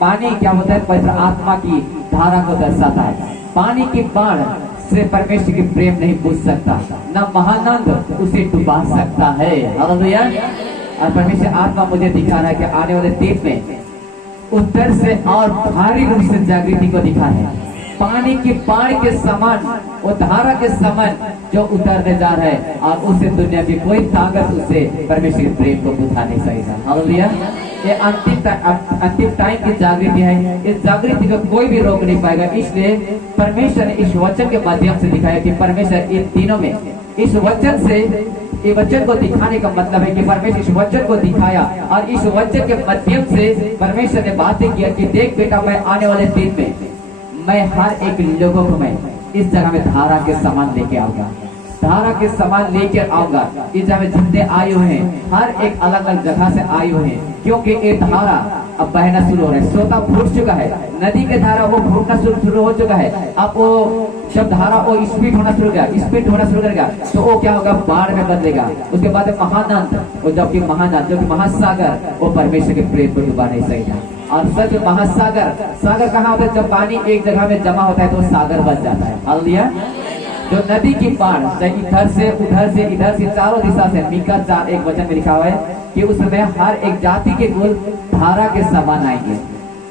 पानी क्या होता है? पवित्र आत्मा की धारा को दर्शाता है। पानी की बाढ़ से परमेश्वर की प्रेम नहीं बुझ सकता, न महानंद उसे डुबा सकता है। हालेलुया। और परमेश्वर आत्मा मुझे दिखा रहा है कि आने वाले दिन में उत्तर से और भारी रूप से जागृति को दिखा है। पानी की बाढ़ के समान, वो धारा के समान जो उतरने जा रहा है और उसे दुनिया की कोई ताकत उसे परमेश्वर के प्रेम को बुझा नहीं सकेगा। हालेलुया। ये अंतिम टाइम की जागृति है। इस जागृति को कोई भी रोक नहीं पाएगा। इसलिए परमेश्वर ने इस वचन के माध्यम से दिखाया कि परमेश्वर इन दिनों में इस वचन से, ये वचन को दिखाने का मतलब है कि परमेश्वर इस वचन को दिखाया और इस वचन के माध्यम से परमेश्वर ने बातें किया कि देख बेटा, मैं आने वाले दिन में मैं हर एक लोगों को मैं इस जगह में धारा के समान लेके आऊंगा, धारा के समान लेकर आऊंगा। इस जगह में जितने आए हुए हैं हर एक अलग अलग जगह से आए हुए हैं, क्योंकि ये धारा अब बहना शुरू हो रहा है। सोता फूट चुका है, नदी के धारा वो फूटना शुरू हो चुका है। अब वो जब धारा वो स्पीड होना शुरू करेगा तो वो क्या होगा? बाढ़ में बदलेगा। उसके बाद महानंद, और जबकि महानंद जो कि महासागर, वो परमेश्वर के प्रेम को डुबा नहीं सकेगा। और सच सागर कहाँ होता है? जब पानी एक जगह में जमा होता है तो सागर बन जाता है। हालेलुया। जो नदी की बाढ़ इधर से उधर से इधर से चारों दिशा से, मीका 4:1 वचन में लिखा हुआ है कि उसमें हर एक जाति के कुल धारा के समान आएंगे,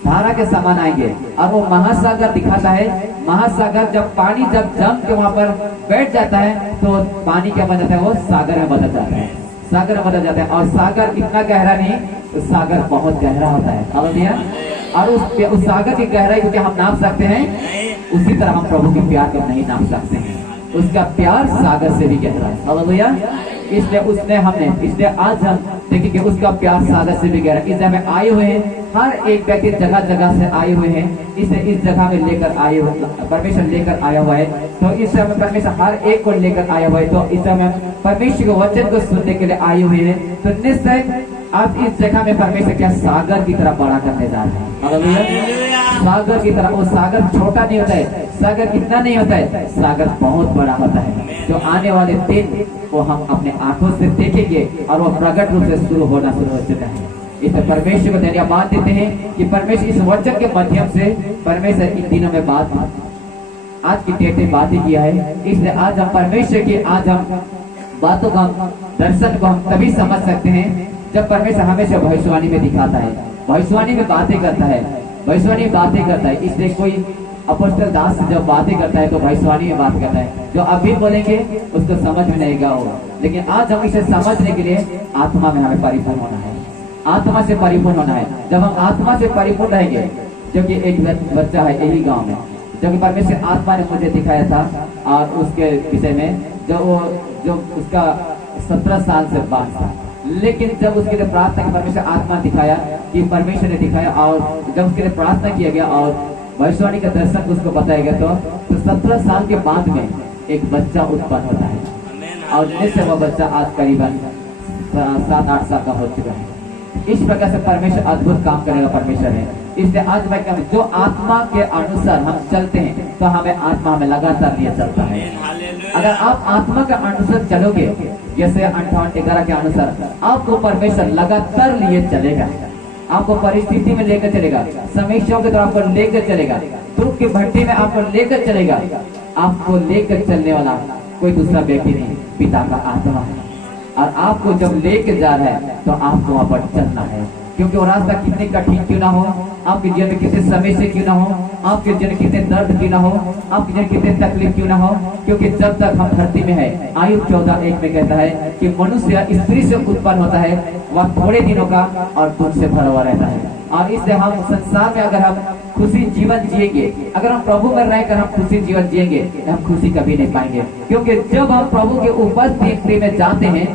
धारा के समान आएंगे। और वो महासागर दिखाता है। महासागर जब पानी जब जम के वहां पर बैठ जाता है तो पानी क्या बन जाता है? वो सागर में बदल जाता है, सागर में बदल जाता है। और सागर इतना गहरा नहीं, तो सागर बहुत गहरा होता है। हालेलुया। और उस सागर की गहराई को क्या हम नाप सकते हैं? उसी तरह हम प्रभु के प्यार को नहीं नाप सकते हैं। उसका प्यार सागर से भी गहरा है। हालेलुया। इसलिए आज हम देखेंगे उसका प्यार सागर से भी गहरा। इस जगह में आए हुए हैं हर एक व्यक्ति जगह जगह से आए हुए हैं, इसे इस जगह में लेकर आए हुए, परमेश्वर लेकर आया हुआ है। तो इस समय परमेश्वर हर एक को लेकर आया हुआ है। तो इस समय परमेश्वर के वचन को सुनने के लिए आए हुए हैं। तो निश्चय आप इस जगह में परमेश्वर क्या सागर की तरह बड़ा करने जा रहे हैं। हालेलुया। सागर की तरह। वो सागर छोटा नहीं होता है, सागर कितना नहीं होता है, सागर बहुत बड़ा होता है। जो आने वाले दिन वो हम अपने आंखों से देखेंगे और वो प्रकट रूप से शुरू हो चुका है। इस परमेश्वर को धन्यवाद देते हैं कि परमेश्वर इस वचन के माध्यम से परमेश्वर इन दिनों में आज की डेट में बातें किया है। इसलिए आज हम परमेश्वर की बातों का दर्शन को हम तभी समझ सकते हैं जब परमेश्वर हमेशा भविष्यवाणी में दिखाता है, भविष्यवाणी में बातें करता है, भविष्यवाणी में बातें करता है। इसलिए कोई अपोस्तल दास जब बातें करता है तो भविष्यवाणी में बात करता है। जो अभी बोलेंगे उसको समझ में नहीं होगा, लेकिन आज हम इसे समझने के लिए आत्मा में हमें परिपूर्ण होना है, आत्मा से परिपूर्ण होना है। जब हम आत्मा से परिपूर्ण रहेंगे, जो कि एक बच्चा है यही गांव में, जो कि परमेश्वर आत्मा ने मुझे दिखाया था, और उसके विषय में जो उसका 17 साल से बात था, लेकिन जब उसके लिए प्रार्थना की परमेश्वर आत्मा दिखाया कि परमेश्वर ने दिखाया, और जब उसके लिए प्रार्थना किया गया और भविष्यवाणी का दर्शन उसको बताया गया तो 17 साल के बाद में एक बच्चा उत्पन्न होता है, और जिससे वह बच्चा आज करीबन 7-8 साल का हो चुका है। इस प्रकार से परमेश्वर अद्भुत काम करेगा परमेश्वर है। इसलिए आज मैं कहूँ, जो आत्मा के अनुसार हम चलते हैं तो हमें आत्मा हमें लगातार लिए चलता है। अगर आप आत्मा के अनुसार चलोगे, जैसे 58:11 के अनुसार, आपको परमेश्वर लगातार लिए चलेगा, आपको परिस्थिति में लेकर चलेगा, समीक्षाओं की तरफ आपको लेकर चलेगा, दुख की भट्टी में आपको लेकर चलेगा। आपको लेकर चलने वाला कोई दूसरा व्यक्ति नहीं, पिता का आत्मा है। और आपको जब लेकर जा रहा है तो आपको वहां पर चलना है, क्योंकि वो रास्ता कितनी कठिन क्यों ना हो, आपके जीवन में कितने समस्या क्यों ना हो, आपके जीवन में कितने दर्द क्यों ना हो, आपके जीवन में कितने तकलीफ क्यों ना हो, क्योंकि जब तक हम धरती में है, आयु 14:1 में कहता है कि मनुष्य स्त्री से उत्पन्न होता है, वह थोड़े दिनों का और दुख से भरा हुआ रहता है। और इसलिए हम संसार में अगर हम खुशी जीवन जिएंगे, अगर हम प्रभु में रहकर हम खुशी जीवन जिएंगे, तो हम खुशी कभी नहीं पाएंगे। क्योंकि जब हम प्रभु के उपस्थिति में जाते हैं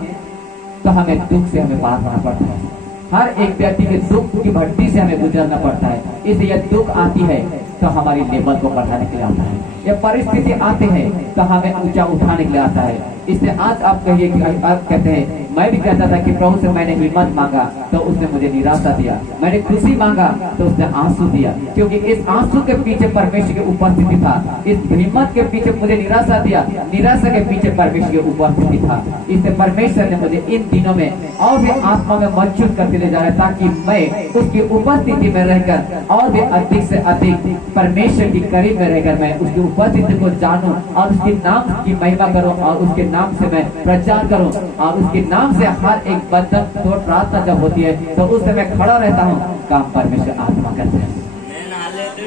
तो हमें दुख से हमें पार होना पड़ता है। हर एक व्यक्ति के दुख की भट्टी से हमें गुजरना पड़ता है। इसलिए दुख आती है तो हमारी लेवल को बढ़ाने के लिए आता है, ये परिस्थिति आते हैं तो हमें ऊंचा उठाने के लिए आता है। इसलिए आज आप कहिए कि आप कहते हैं, मैं भी कहता था कि प्रभु से मैंने हिम्मत मांगा तो उसने मुझे निराशा दिया, मैंने खुशी मांगा तो उसने आंसू दिया, क्योंकि इस आंसू के पीछे परमेश्वर की उपस्थिति था। इस हिम्मत के पीछे मुझे निराशा दिया, निराशा के पीछे परमेश्वर की उपस्थिति था। इससे परमेश्वर ने मुझे इन दिनों में और भी आत्मा में मजबूत करते ले जा रहा है, ताकि मैं उसकी उपस्थिति में रहकर और भी अधिक से अधिक परमेश्वर की करीब में रहकर मैं उसकी उपस्थिति को जानूं और उसके नाम की महिमा करूं और उसके नाम से मैं प्रचार करूं और उसके नाम से हर एक बंधन तोड़ प्रार्थना जब होती है तो उस समय खड़ा रहता हूं, काम परमेश्वर आत्मा करते हैं।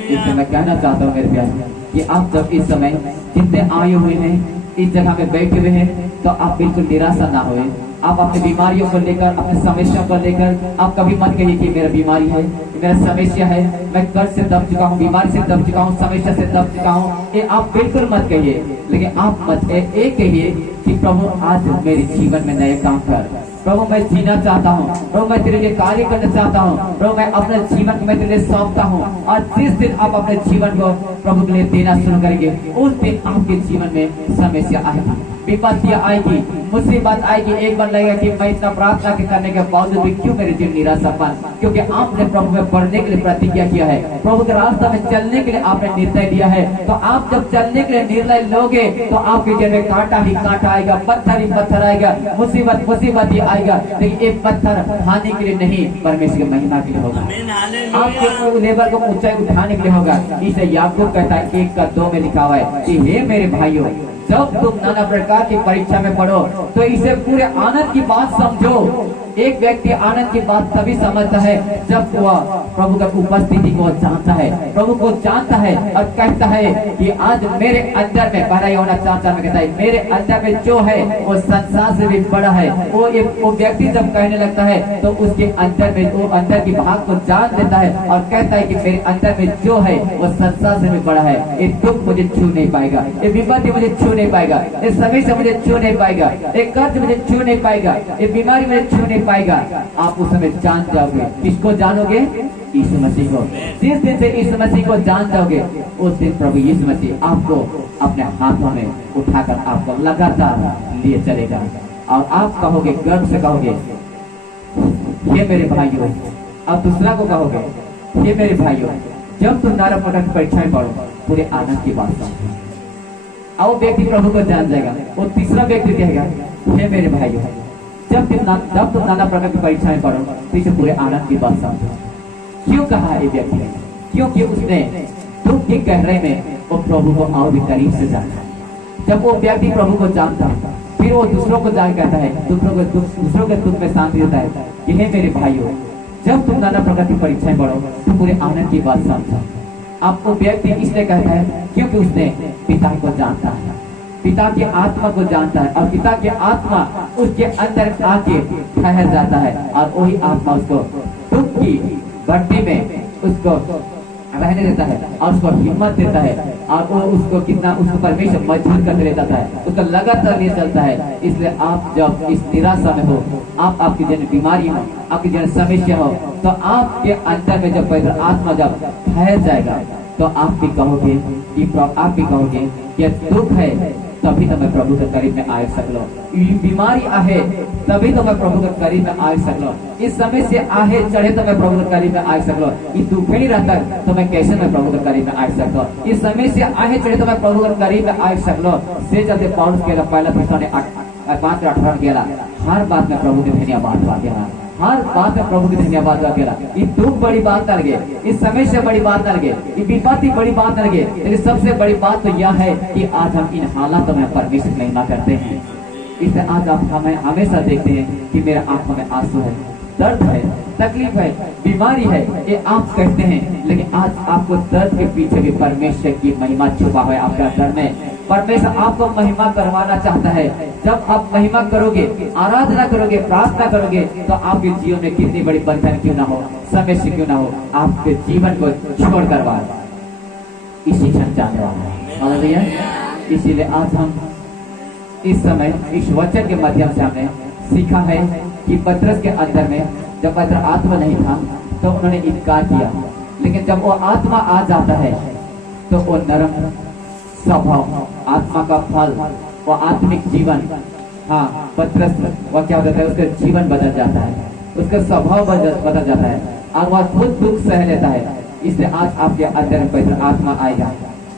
इसलिए मैं कहना चाहता हूँ मेरे प्यारे कि आप जब इस समय जितने आयु हुए हैं, इस जगह में बैठे हुए हैं, तो आप बिल्कुल निराशा ना होए। आप अपनी बीमारियों को लेकर, अपनी समस्या को लेकर आप कभी मत कहिए कि मेरा बीमारी है, मेरा समस्या है, मैं कर्ज से दब चुका हूँ, बीमारी से दब चुका हूँ, समस्या से दब चुका हूँ, ये आप बिल्कुल मत कहिए। लेकिन आप मत एक कहिए कि प्रभु आज मेरे जीवन में नए काम कर, प्रभु मैं जीना चाहता हूँ, प्रभु मैं तेरे लिए कार्य करना चाहता हूँ, प्रभु मैं अपने जीवन को मैं तेरे लिए सौंपता हूँ। और जिस दिन आप अपने जीवन को प्रभु के लिए देना शुरू करेंगे, उस दिन आपके जीवन में समस्या आएगी, विपत्तियां आएगी, मुसीबत आएगी। एक बार लगेगा कि मैं इतना प्रार्थना करने के बावजूद भी क्यों मेरे जीवन निराशापन, क्योंकि आपने प्रभु में बढ़ने के लिए प्रतिज्ञा किया है, प्रभु के रास्ता में चलने के लिए आपने निर्णय लिया है। तो आप जब चलने के लिए निर्णय लोगे तो आपके जीवन में कांटा ही कांटा आएगा, पत्थर ही पत्थर आएगा, मुसीबत मुसीबत ही आएगा, लेकिन एक पत्थर खाने के लिए नहीं, परमेश्वर की महिमा के लिए होगा, आपके लेवल को ऊंचाई उठाने के लिए होगा। इसे याकूब कहता है 1:2 में लिखा हुआ है कि हे मेरे भाइयों, जब तुम नाना प्रकार की परीक्षा में पढ़ो तो इसे पूरे आनंद की बात समझो। एक व्यक्ति आनंद की बात तभी समझता है जब वह प्रभु का उपस्थिति को जानता है, प्रभु को जानता है और कहता है कि आज मेरे अंदर में, पहला यूहन्ना 4:4 में कहता है, मेरे अंदर में जो है वो संसार से भी बड़ा है। वो व्यक्ति जब कहने लगता है तो उसके अंदर में, वो अंदर की भाग को जान देता है और कहता है कि मेरे अंदर में जो है वो संसार से भी बड़ा है। ये दुख मुझे छू नहीं पाएगा, ये विपत्ति मुझे छू नहीं पाएगा, ये समस्या मुझे छू नहीं पाएगा, ये कर्ज मुझे छू नहीं पाएगा, ये बीमारी मुझे छू नहीं पाएगा। आप उस समय जान जाओगे, किसको जानोगे? यीशु मसीह को। जिस दिन से यीशु मसीह को जान जाओगे, उस दिन प्रभु यीशु मसीह आपको अपने हाथों में उठाकर आपको लगातार लिए चलेगा और आप कहोगे, गर्व से कहोगे, ये मेरे भाइयों। अब दूसरा को कहोगे, ये मेरे भाइयों, जब तुम नारा पटक परीक्षाएं पढ़ो, पूरे आनंद की बात समझो। और व्यक्ति प्रभु को जान जाएगा। वो तीसरा व्यक्ति कहेगा, हे मेरे भाइयों, जब तुम नाना प्रकार की परीक्षाएं पढ़ो तो इसे पूरे आनंद की बात समझो। क्यों कहा ये व्यक्ति? क्योंकि उसने दुख की गहराई में वो प्रभु को और भी करीब से जाना। जब वो व्यक्ति प्रभु को जानता है, फिर वो दूसरों को जान कहता है, दूसरों के दुख में शांति देता है कि हे मेरे भाइयों, जब तुम नाना प्रकार की परीक्षाएं पढ़ो तो पूरे आनंद की बात समझो। आपको व्यक्ति इसलिए कहता है क्योंकि उसने पिता को जानता है, पिता की आत्मा को जानता है और पिता की आत्मा उसके अंदर आके ठहर जाता है और वही आत्मा उसको दुख की भट्टी में उसको रहने देता है और उसको हिम्मत देता है और वो उसको कितना उसको परमेश्वर मजबूत करके ले जाता है, उसको लगातार लिए चलता है। इसलिए आप जब इस निराशा में हो, आपकी जन बीमारी हो, आपकी जन समस्या हो, तो आपके अंदर में जब पवित्र आत्मा जब ठहर जाएगा तो आप भी कहोगे कि दुख है तभी तो मैं प्रभु के करीब में आ सकलो, बीमारी आहे तभी तो मैं प्रभु के करीब में आ सकलो, इस समय से आहे चढ़े तो मैं प्रभु के करीब में आ सकलो, ये दुख नहीं रहता तो मैं कैसे मैं प्रभु के करीब में आ सकलो, इस समय से आहे चढ़े तो मैं प्रभु के करीब में आ सकलो। से चलते पौलुस के पहला पृष्ठ 5:18 गेला, हर बात में प्रभु के धन्यवाद वाक्य, हर बात में प्रभु की धन्यवाद अकेला। ये दुख बड़ी बात न लगे, इस समय से बड़ी बात न लगे, ये विपत्ति बड़ी बात न लगे, लेकिन सबसे बड़ी बात तो यह है कि आज हम इन हालातों में परमेश्वर की महिमा करते हैं। इसलिए आज आप हमें हमेशा देखते हैं कि मेरा आंखों में आंसू है, दर्द है, तकलीफ है, बीमारी है, ये आप कहते हैं, लेकिन आज आपको दर्द के पीछे भी परमेश्वर की महिमा छुपा हुआ है आपके अंदर में। परमेश्वर आपको महिमा करवाना चाहता है। जब आप महिमा करोगे, आराधना करोगे, प्रार्थना करोगे, तो आपके जीवन में कितनी बड़ी बंधन क्यों ना हो, समस्या क्यों ना हो, आपके जीवन को छोड़ करवा इसी क्षण जाने वाला है। हालेलुया। इसीलिए आज हम इस समय इस वचन के माध्यम से हमने सीखा है कि पतरस के अंदर में जब पवित्र आत्मा नहीं था तो उन्होंने इनकार किया, लेकिन जब वो आत्मा आ जाता है तो वो नरम स्वभाव, आत्मा का फल, वो आत्मिक जीवन, हाँ पतरस वह क्या होता है, उसका जीवन बदल जाता है, उसका स्वभाव बदल जाता है और वह खुद दुख सह लेता है। इसलिए आज आपके अंदर में पवित्र आत्मा आएगा,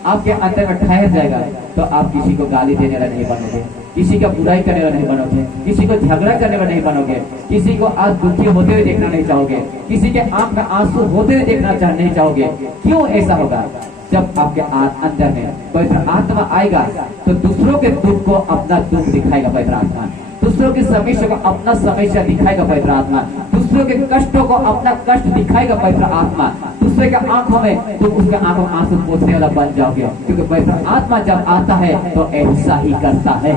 आपके अंदर में ठहर जाएगा, तो आप किसी को गाली देने वाला नहीं बनोगे, किसी का बुराई करने वाला नहीं बनोगे, किसी को झगड़ा करने वाला नहीं बनोगे, किसी को आज दुखी होते हुए देखना नहीं चाहोगे, किसी के आंख में आंसू होते हुए देखना नहीं चाहोगे। क्यों ऐसा होगा? जब आपके अंदर में पवित्र आत्मा आएगा तो दूसरों के दुख को अपना दुख दिखाएगा पवित्र आत्मा, दूसरों की समस्या को अपना समस्या दिखाएगा पवित्र आत्मा, दूसरों के कष्टों को अपना कष्ट दिखाएगा पवित्र आत्मा, दूसरे के आंखों में तुम उसके आंखों में आंसू पोंछने वाला बन जाओगे, क्योंकि पवित्र आत्मा जब आता है तो ऐसा ही करता है।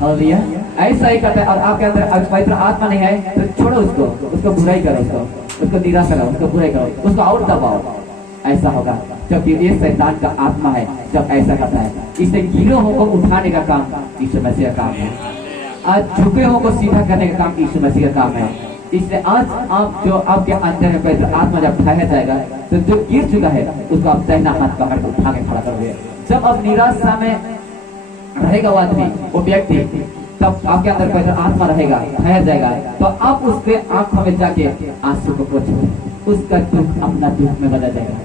हालेलुया। ऐसा ही करता है। और आपके अंदर अगर पवित्र आत्मा नहीं है तो छोड़ो उसको बुराई करो, उसको निराशा करो, उसको बुराई करो, उसको और दबाओ, ऐसा होगा। जबकि ये शैतान का आत्मा है जब ऐसा करता है, इसे गिरोहों को उठाने का काम यीशु मसीह का काम है, आज झुके को सीधा करने का काम यीशु मसीह का काम है। इसलिए आज आप जो आपके अंदर में पवित्र आत्मा जब ठहर जाएगा तो जो गिर चुका है उसको आप दाहिना हाथ पकड़ के उठा के खड़ा करोगे। जब अब निराशा में रहेगा वो आदमी, वो व्यक्ति, तब आपके अंदर पवित्र आत्मा रहेगा, ठहर जाएगा, तो आप उसके आंखों में जाके आंसू को पोंछोगे, उसका दुख अपना दुख में बदल जाएगा,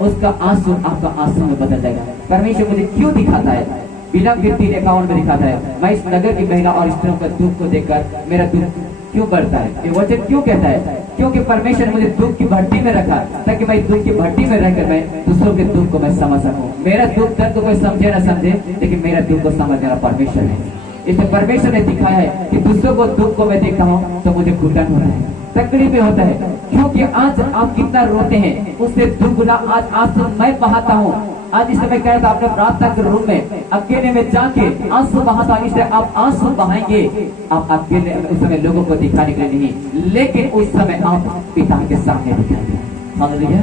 उसका आंसू आपका आंसू में बदल जाएगा। परमेश्वर मुझे क्यों दिखाता है? बिना 3:51 में दिखाता है, मैं इस नगर की महिला और स्त्रियों का दुख को देखकर मेरा दुख क्यों बढ़ता है? ये वचन क्यों कहता है? क्योंकि परमेश्वर ने मुझे दुख की भट्टी में रखा ताकि मैं दुख की भट्टी में रहकर मैं दूसरों के दुख को मैं समझ सकूं। मेरा दुख दर्द को कोई समझे ना समझे, लेकिन मेरा दुख को समझने वाला परमेश्वर है। इसलिए परमेश्वर ने दिखाया है कि दूसरों को दुख को मैं देखता हूँ तो मुझे घुटन होता है, तकलीफ में होता है, क्योंकि आज आप कितना रोते हैं उससे दुगुना आज आंसू मैं बहाता हूँ। आज इस समय कह रहा था अपने प्रार्थना के रूम में अकेले में जाके आंसू बहाता, इसलिए आप आंसू बहाएंगे, आप अकेले उस समय लोगों को दिखाने के लिए नहीं, लेकिन उस समय आप पिता के सामने दिखाएंगे। हालेलुया।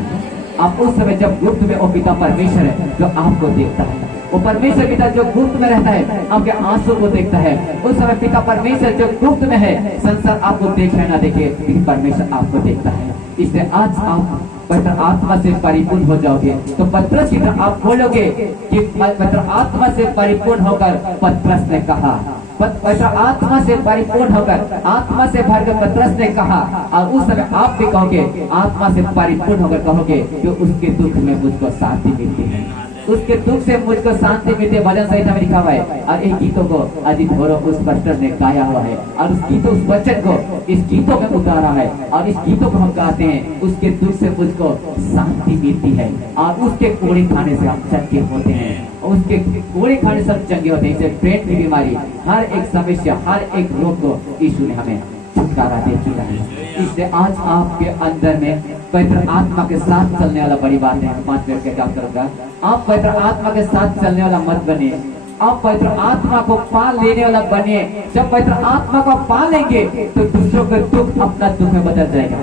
आप उस समय जब गुप्त में वो पिता परमेश्वर है जो आपको देखता है, वो परमेश्वर पिता जो गुप्त में रहता है आपके आंसू को देखता है। उस समय पिता परमेश्वर जो गुप्त में है, संसार आपको देखे ना देखे, लेकिन परमेश्वर आपको देखता है। इसलिए आज आप पवित्र आत्मा से परिपूर्ण हो जाओगे तो पतरस की तरह आप बोलोगे कि पवित्र आत्मा से परिपूर्ण होकर पतरस ने कहा, पवित्र आत्मा से परिपूर्ण होकर, आत्मा से भरकर पतरस ने कहा, और उस समय आप भी कहोगे, आत्मा से परिपूर्ण होकर कहोगे कि उसके दुख में मुझको शांति मिलती है, उसके दुख से मुझको शांति मिलती है। भजन संहिता में लिखा हुआ है, और इन गीतों को अजीत भोरो उस पास्टर ने गाया हुआ है, और उस गीतों उस वचन को इस गीतों में उतारा है, और इस गीतों को हम गाते हैं, उसके दुख से मुझको शांति मिलती है, और उसके कोड़े खाने से हम चंगे होते हैं, उसके कोड़े खाने से हम चंगे होते हैं। इसे पेट की बीमारी, हर एक समस्या, हर एक रोग को यीशु ने हमें छुटकारा दे चुका है। इसलिए आज आपके अंदर में पवित्र आत्मा के साथ चलने वाला बड़ी बात है। 5 मिनट के काम करूंगा। आप पवित्र आत्मा के साथ चलने वाला मत बनिए, आप पवित्र आत्मा को पाल लेने वाला बनिए। जब पवित्र आत्मा को पाल लेंगे तो दूसरों के दुख अपना दुख में बदल जाएगा,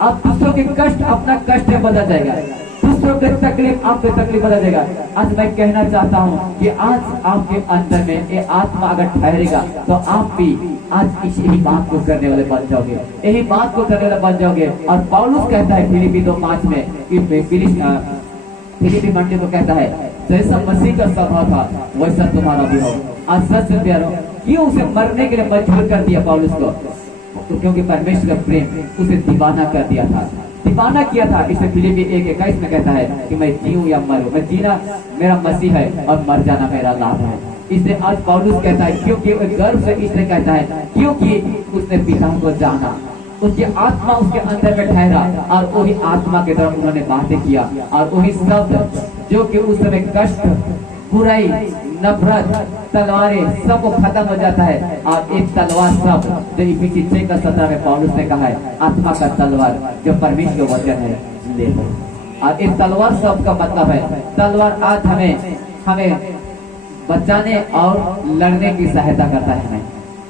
आप दूसरों के कष्ट अपना कष्ट में बदल जाएगा, दूसरों के तकलीफ आपके तकलीफ बदल जाएगा। आज मैं कहना चाहता हूँ कि आज आपके अंदर में ये आत्मा अगर ठहरेगा तो आप भी आज यही बात को करने वाले बन जाओगे, यही बात को करने वाले बन जाओगे। और पौलुस कहता है फिलिपी 2:5 में कि फिलिपी मंडली को कहता है, जैसा मसीह का स्वभाव था वैसा तुम्हारा भी हो। आज सच से प्यारो, क्यों उसे मरने के लिए मजबूर कर दिया पौलुस को? तो क्योंकि परमेश्वर का प्रेम उसे दीवाना कर दिया था, दीवाना किया था। इसे फिलिपी 1:21 में कहता है कि मैं जीऊं या मरूं, मैं जीना मेरा मसीह है और मर जाना मेरा लाभ है। इसलिए आज पौलुस कहता है, क्योंकि गर्व से इसलिए कहता है क्योंकि उसने पिता को जाना, उसकी आत्मा उसके अंदर में ठहरा, और वही आत्मा के तरफ उन्होंने बातें किया, और वही शब्द जो कि उस समय कष्ट, बुराई, नफरत, तलवारें सब खत्म हो जाता है। और एक तलवार सब जो इफिसी 6:17 में पौलुस ने कहा है, आत्मा का तलवार जो परमेश्वर के वचन है ले लो। और इस तलवार सब का मतलब है, तलवार आज हमें बचाने और लड़ने की सहायता करता है। हमें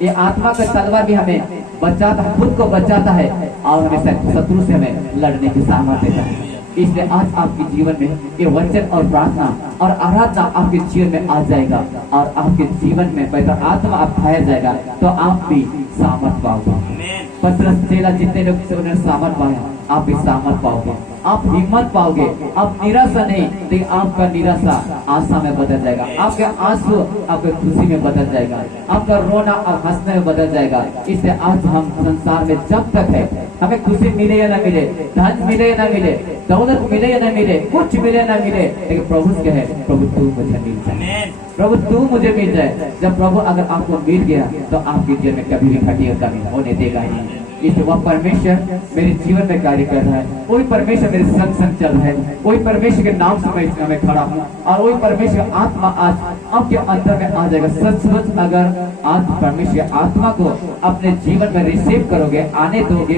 ये आत्मा का तलवार भी हमें बचाता, खुद को बचाता है और हमें शत्रु से हमें लड़ने की सामर्थ्य देता है। इसलिए आज आपके जीवन में ये वचन और प्रार्थना और आराधना आपके जीवन में आ जाएगा और आपके जीवन में पवित्र आत्मा आप खाया जाएगा तो आप भी सामर्थ पाओगे। पतरस चेला जितने लोग से उन्होंने सामर्थ पाया, आप भी सामर्थ पाओगे, आप हिम्मत पाओगे। आप निराशा नहीं, लेकिन आपका निराशा आशा में बदल जाएगा, आपके आंसू आपके खुशी में बदल जाएगा, आपका रोना अब हंसने में बदल जाएगा। इसलिए आज हम संसार में जब तक है, हमें खुशी मिले या ना मिले, धन मिले या ना मिले, दौलत मिले या ना मिले, कुछ मिले या ना मिले, लेकिन प्रभु क्या है, प्रभु तू मुझे मिल जाए, प्रभु तू मुझे मिल जाए। जब प्रभु अगर आपको मिल गया तो आपके जीवन में कभी भी घटी कमी होने देगा ही नहीं। इसलिए वह परमेश्वर मेरे जीवन में कार्य कर रहा है, वही परमेश्वर मेरे संग संग चल रहा है, वही परमेश्वर के नाम से मैं खड़ा हूँ और वही परमेश्वर आत्मा आज आपके अंदर में आ जाएगा। सच अगर आज परमेश्वर आत्मा को अपने जीवन में रिसीव करोगे, आने दोगे,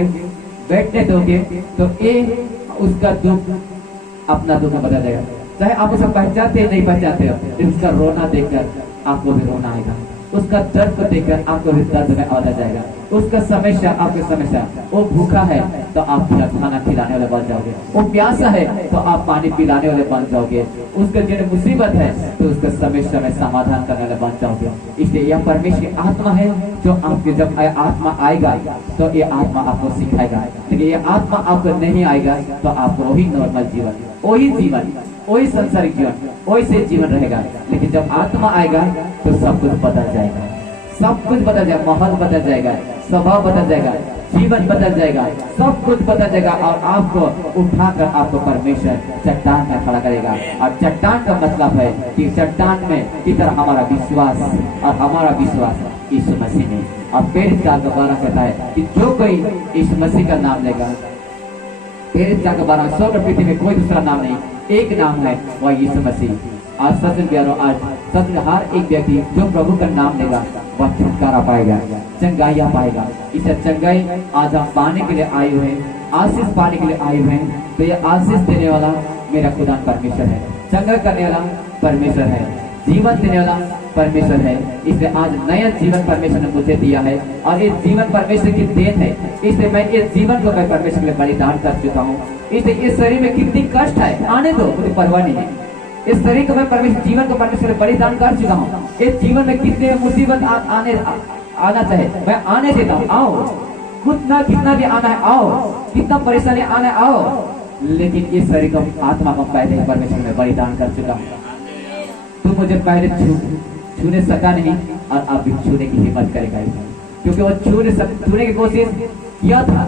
बैठने दोगे, तो ये उसका दुख अपना दुख में बदल जाएगा। चाहे आप उसे पहचानते या नहीं पहचानते हो, लेकिन उसका रोना देखकर आपको भी रोना आएगा, उसका दर्द को देखकर आपको भी दर्द में आ जाएगा, उसका समस्या आपकी समस्या। वो भूखा है तो आप खाना खिलाने वाले बन जाओगे, वो प्यासा है तो आप पानी पिलाने वाले बन जाओगे, उसका जो मुसीबत है तो उसका समस्या में समाधान करने वाले बन जाओगे। इसलिए यह परमेश्वर की आत्मा है जो आपके जब आत्मा आएगा तो ये आत्मा आपको सिखाएगा, लेकिन ये आत्मा आपको नहीं आएगा तो आपको वही नॉर्मल जीवन, वही जीवन, वही संसारिक जीवन, वही से जीवन रहेगा। लेकिन जब आत्मा आएगा तो सब कुछ बदल जाएगा, सब कुछ बदल जाएगा, माहौल बदल जाएगा, स्वभाव बदल जाएगा, जीवन बदल जाएगा, सब कुछ बदल जाएगा और आपको उठाकर आपको परमेश्वर चट्टान में खड़ा करेगा। और चट्टान का मतलब है कि चट्टान में की तरह हमारा विश्वास, और हमारा विश्वास यीशु मसीह में। और प्रेरित 4:12 कहता है कि जो कोई यीशु मसीह का नाम लेगा, प्रेरित 4:12, स्वर्ग और पृथ्वी में कोई दूसरा नाम नहीं, एक नाम है, वह यीशु मसीह। आज सच प्यारो, आज सच हर एक व्यक्ति जो प्रभु का नाम लेगा वह छुटकारा पाएगा, चंगाइया पाएगा। इसे चंगाई आज हम पाने के लिए आए हुए हैं, आशीष पाने के लिए आए हुए हैं। तो ये आशीष देने वाला मेरा खुदा परमेश्वर है, चंगा करने वाला परमेश्वर है, जीवन देने वाला परमेश्वर है। इसलिए आज नया जीवन परमेश्वर ने मुझे दिया है और ये जीवन परमेश्वर की देन है। इसलिए मैं इस जीवन को मैं परमेश्वर के लिए बलिदान कर चुका हूँ। इसलिए इस शरीर में कितनी कष्ट है, आने दो, मुझे परवाह नहीं है। इस शरीर को मैं परमेश्वर, जीवन को परमेश्वर के लिए बलिदान कर चुका हूँ। इस जीवन में कितने मुसीबत आना चाहे मैं आने देता हूँ, आओ, कितना भी आना है आओ, कितना परेशानी आना है आओ, लेकिन इस शरीर को, आत्मा को पहले ही परमेश्वर में बलिदान कर चुका हूँ। तू मुझे पहले छूने सका नहीं और अब भी छूने की हिम्मत करेगा, क्योंकि वो छूने की कोशिश किया था,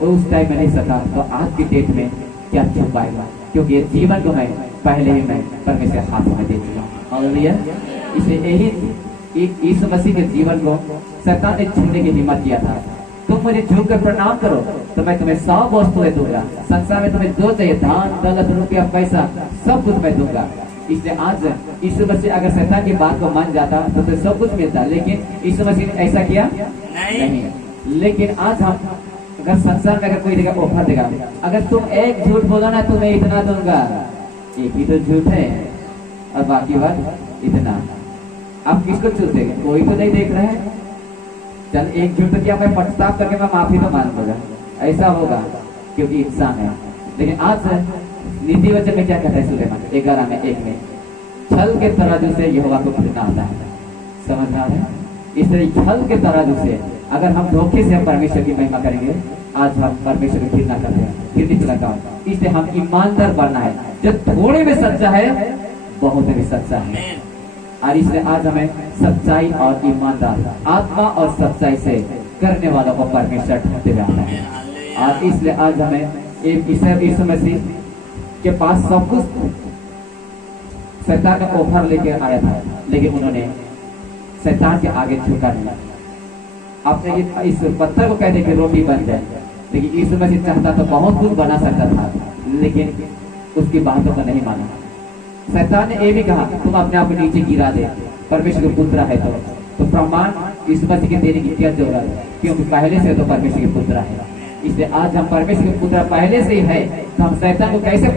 वो उस टाइम में नहीं सका, तो आज की डेट में क्या छू पाएगा, क्योंकि ये जीवन को मैं पहले ही मैं परमेश्वर के हाथों में दे चुका हूँ। हालेलुया। इसे यही यीशु मसीह के जीवन को शैतान ने छूने की हिम्मत किया था। तुम मुझे झुक कर प्रणाम करो तो मैं तुम्हें 100 वस्तुएं दूंगा, संसार में तुम्हें जो चाहिए, धन दौलत रुपया पैसा सब कुछ मैं दूंगा। इसलिए आज यीशु मसीह अगर शैतान की बात को मान जाता तो तुझे सब कुछ मिलता, लेकिन यीशु मसीह ने ऐसा किया नहीं। लेकिन आज हम अगर संसार में अगर कोई देगा ऑफर देगा, अगर तुम एक झूठ बोला ना तो मैं इतना दूंगा, एक ही तो झूठ है और बाकी बात इतना, आप किसको चूज देंगे? कोई तो नहीं देख रहा है, चल एक झूठ तो क्या मैं पछतावा करके मैं माफी तो मान लूंगा, ऐसा होगा क्योंकि इंसान है। लेकिन आज नीति वचन में क्या कहता है सुलेमान 11:1 में, छल के तराजू से यहोवा को घृणा आता है। समझ रहा है? इसलिए छल के तराजू से अगर हम धोखे से हम परमेश्वर की महिमा करेंगे, आज हम परमेश्वर की घृणा करते हैं, घृणित लगा। इसलिए हम ईमानदार बनना है, जो थोड़े में सच्चा है बहुत में सच्चा है। और इसलिए आज हमें सच्चाई और ईमानदार, आत्मा और सच्चाई से करने वालों को परमेश्वर ढूंढते हुए आता है। और इसलिए आज हमें यीशु मसीह के पास सब कुछ शैतान ने ऑफर लेके आया था, लेकिन उन्होंने शैतान के आगे झुका नहीं। आपने इस पत्थर को कहते कि रोटी बन जाए, लेकिन यीशु मसीह चाहता तो बहुत कुछ बना सकता था, लेकिन उसकी बातों को नहीं माना। शैतान ने ये भी कहा तुम अपने आप को नीचे गिरा दे, परमेश्वर के पुत्र है तो प्रमाण यीशु मसीह के देने की क्या जरूरत है, क्योंकि पहले से तो परमेश्वर के पुत्र है। इसलिए आज हम परमेश्वर के पुत्र पहले से ही है, तो हम शैतान को कैसे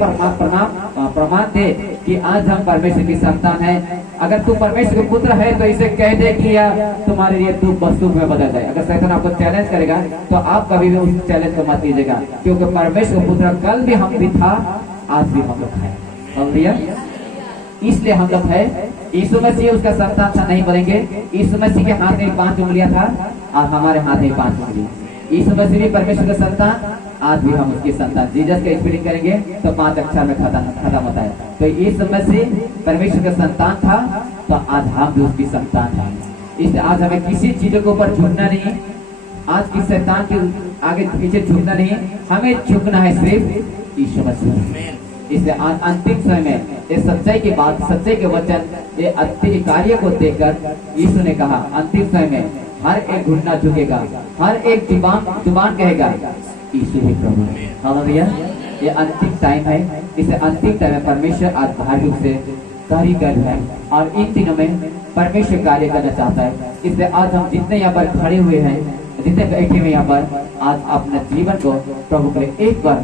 प्रमाण दे कि आज हम परमेश्वर की संतान है। अगर तू परमेश्वर के पुत्र है तो इसे कह दे कि तुम्हारे लिए दुख वस्तु में बदल जाए। अगर शैतान आपको चैलेंज करेगा तो आप कभी भी उस चैलेंज को मत लीजिएगा, क्योंकि परमेश्वर का पुत्र कल भी हम भी था, आज भी हम लोग है। हालेलुया। इसलिए हम लोग है, यीशु मसीह उसका संतान था नहीं बोलेंगे। यीशु मसीह के हाथ में 5 उंगलियां था और हमारे हाथ में 5 उंगली। यीशु मसीह भी परमेश्वर का संतान, आज भी हम उसकी संतान। जीसस का स्पेलिंग करेंगे तो 5 अक्षर में खत्म होता है। तो यीशु मसीह परमेश्वर का संतान था, तो आज हम भी उसकी संतान था। इसलिए आज हमें किसी चीजों के ऊपर झुकना नहीं, आज की शैतान के आगे पीछे झुकना नहीं, हमें झुकना है सिर्फ यीशु मसीह। इसलिए अंतिम समय में ये सच्चाई की बात, सच्चाई के वचन, ये अंतिम कार्य को देखकर यीशु ने कहा अंतिम समय में हर एक घुटना झुकेगा, हर एक जुबान कहेगा यीशु ही प्रभु है। हालेलुया। ये अंतिम टाइम है। इसे अंतिम टाइम में परमेश्वर आज भारी रूप से कार्य कर रहा है और इन दिनों में परमेश्वर कार्य करना चाहता है। इसलिए आज हम जितने यहाँ पर खड़े हुए हैं, जितने बैठे हुए यहाँ पर, आज अपने जीवन को प्रभु के लिए एक बार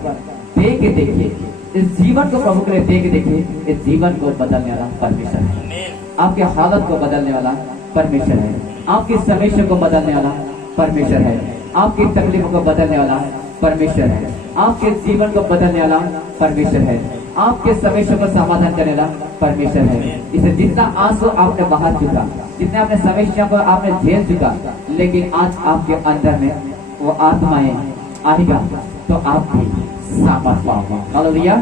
दे के देखिए। इस जीवन को प्रभु के लिए दे के देखिए। इस जीवन को बदलने वाला परमेश्वर है, आपके हालत को बदलने वाला परमेश्वर है, आपकी समस्या को बदलने वाला परमेश्वर है, आपकी तकलीफों को बदलने वाला परमेश्वर है, आपके जीवन को बदलने वाला परमेश्वर है, आपके समस्या को समाधान करने वाला परमेश्वर है। इसे जितना आंसू आपने बहा चुका, जितने आपने समस्या को आपने झेल चुका, लेकिन आज आपके अंदर में वो आत्माएं आएगा तो आप भी सामर्थ पाओगे। हालेलुया।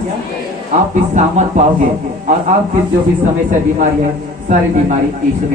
आप भी सामर्थ पाओगे और आपकी जो भी समस्या बीमारी है, सारी बीमारी यीशु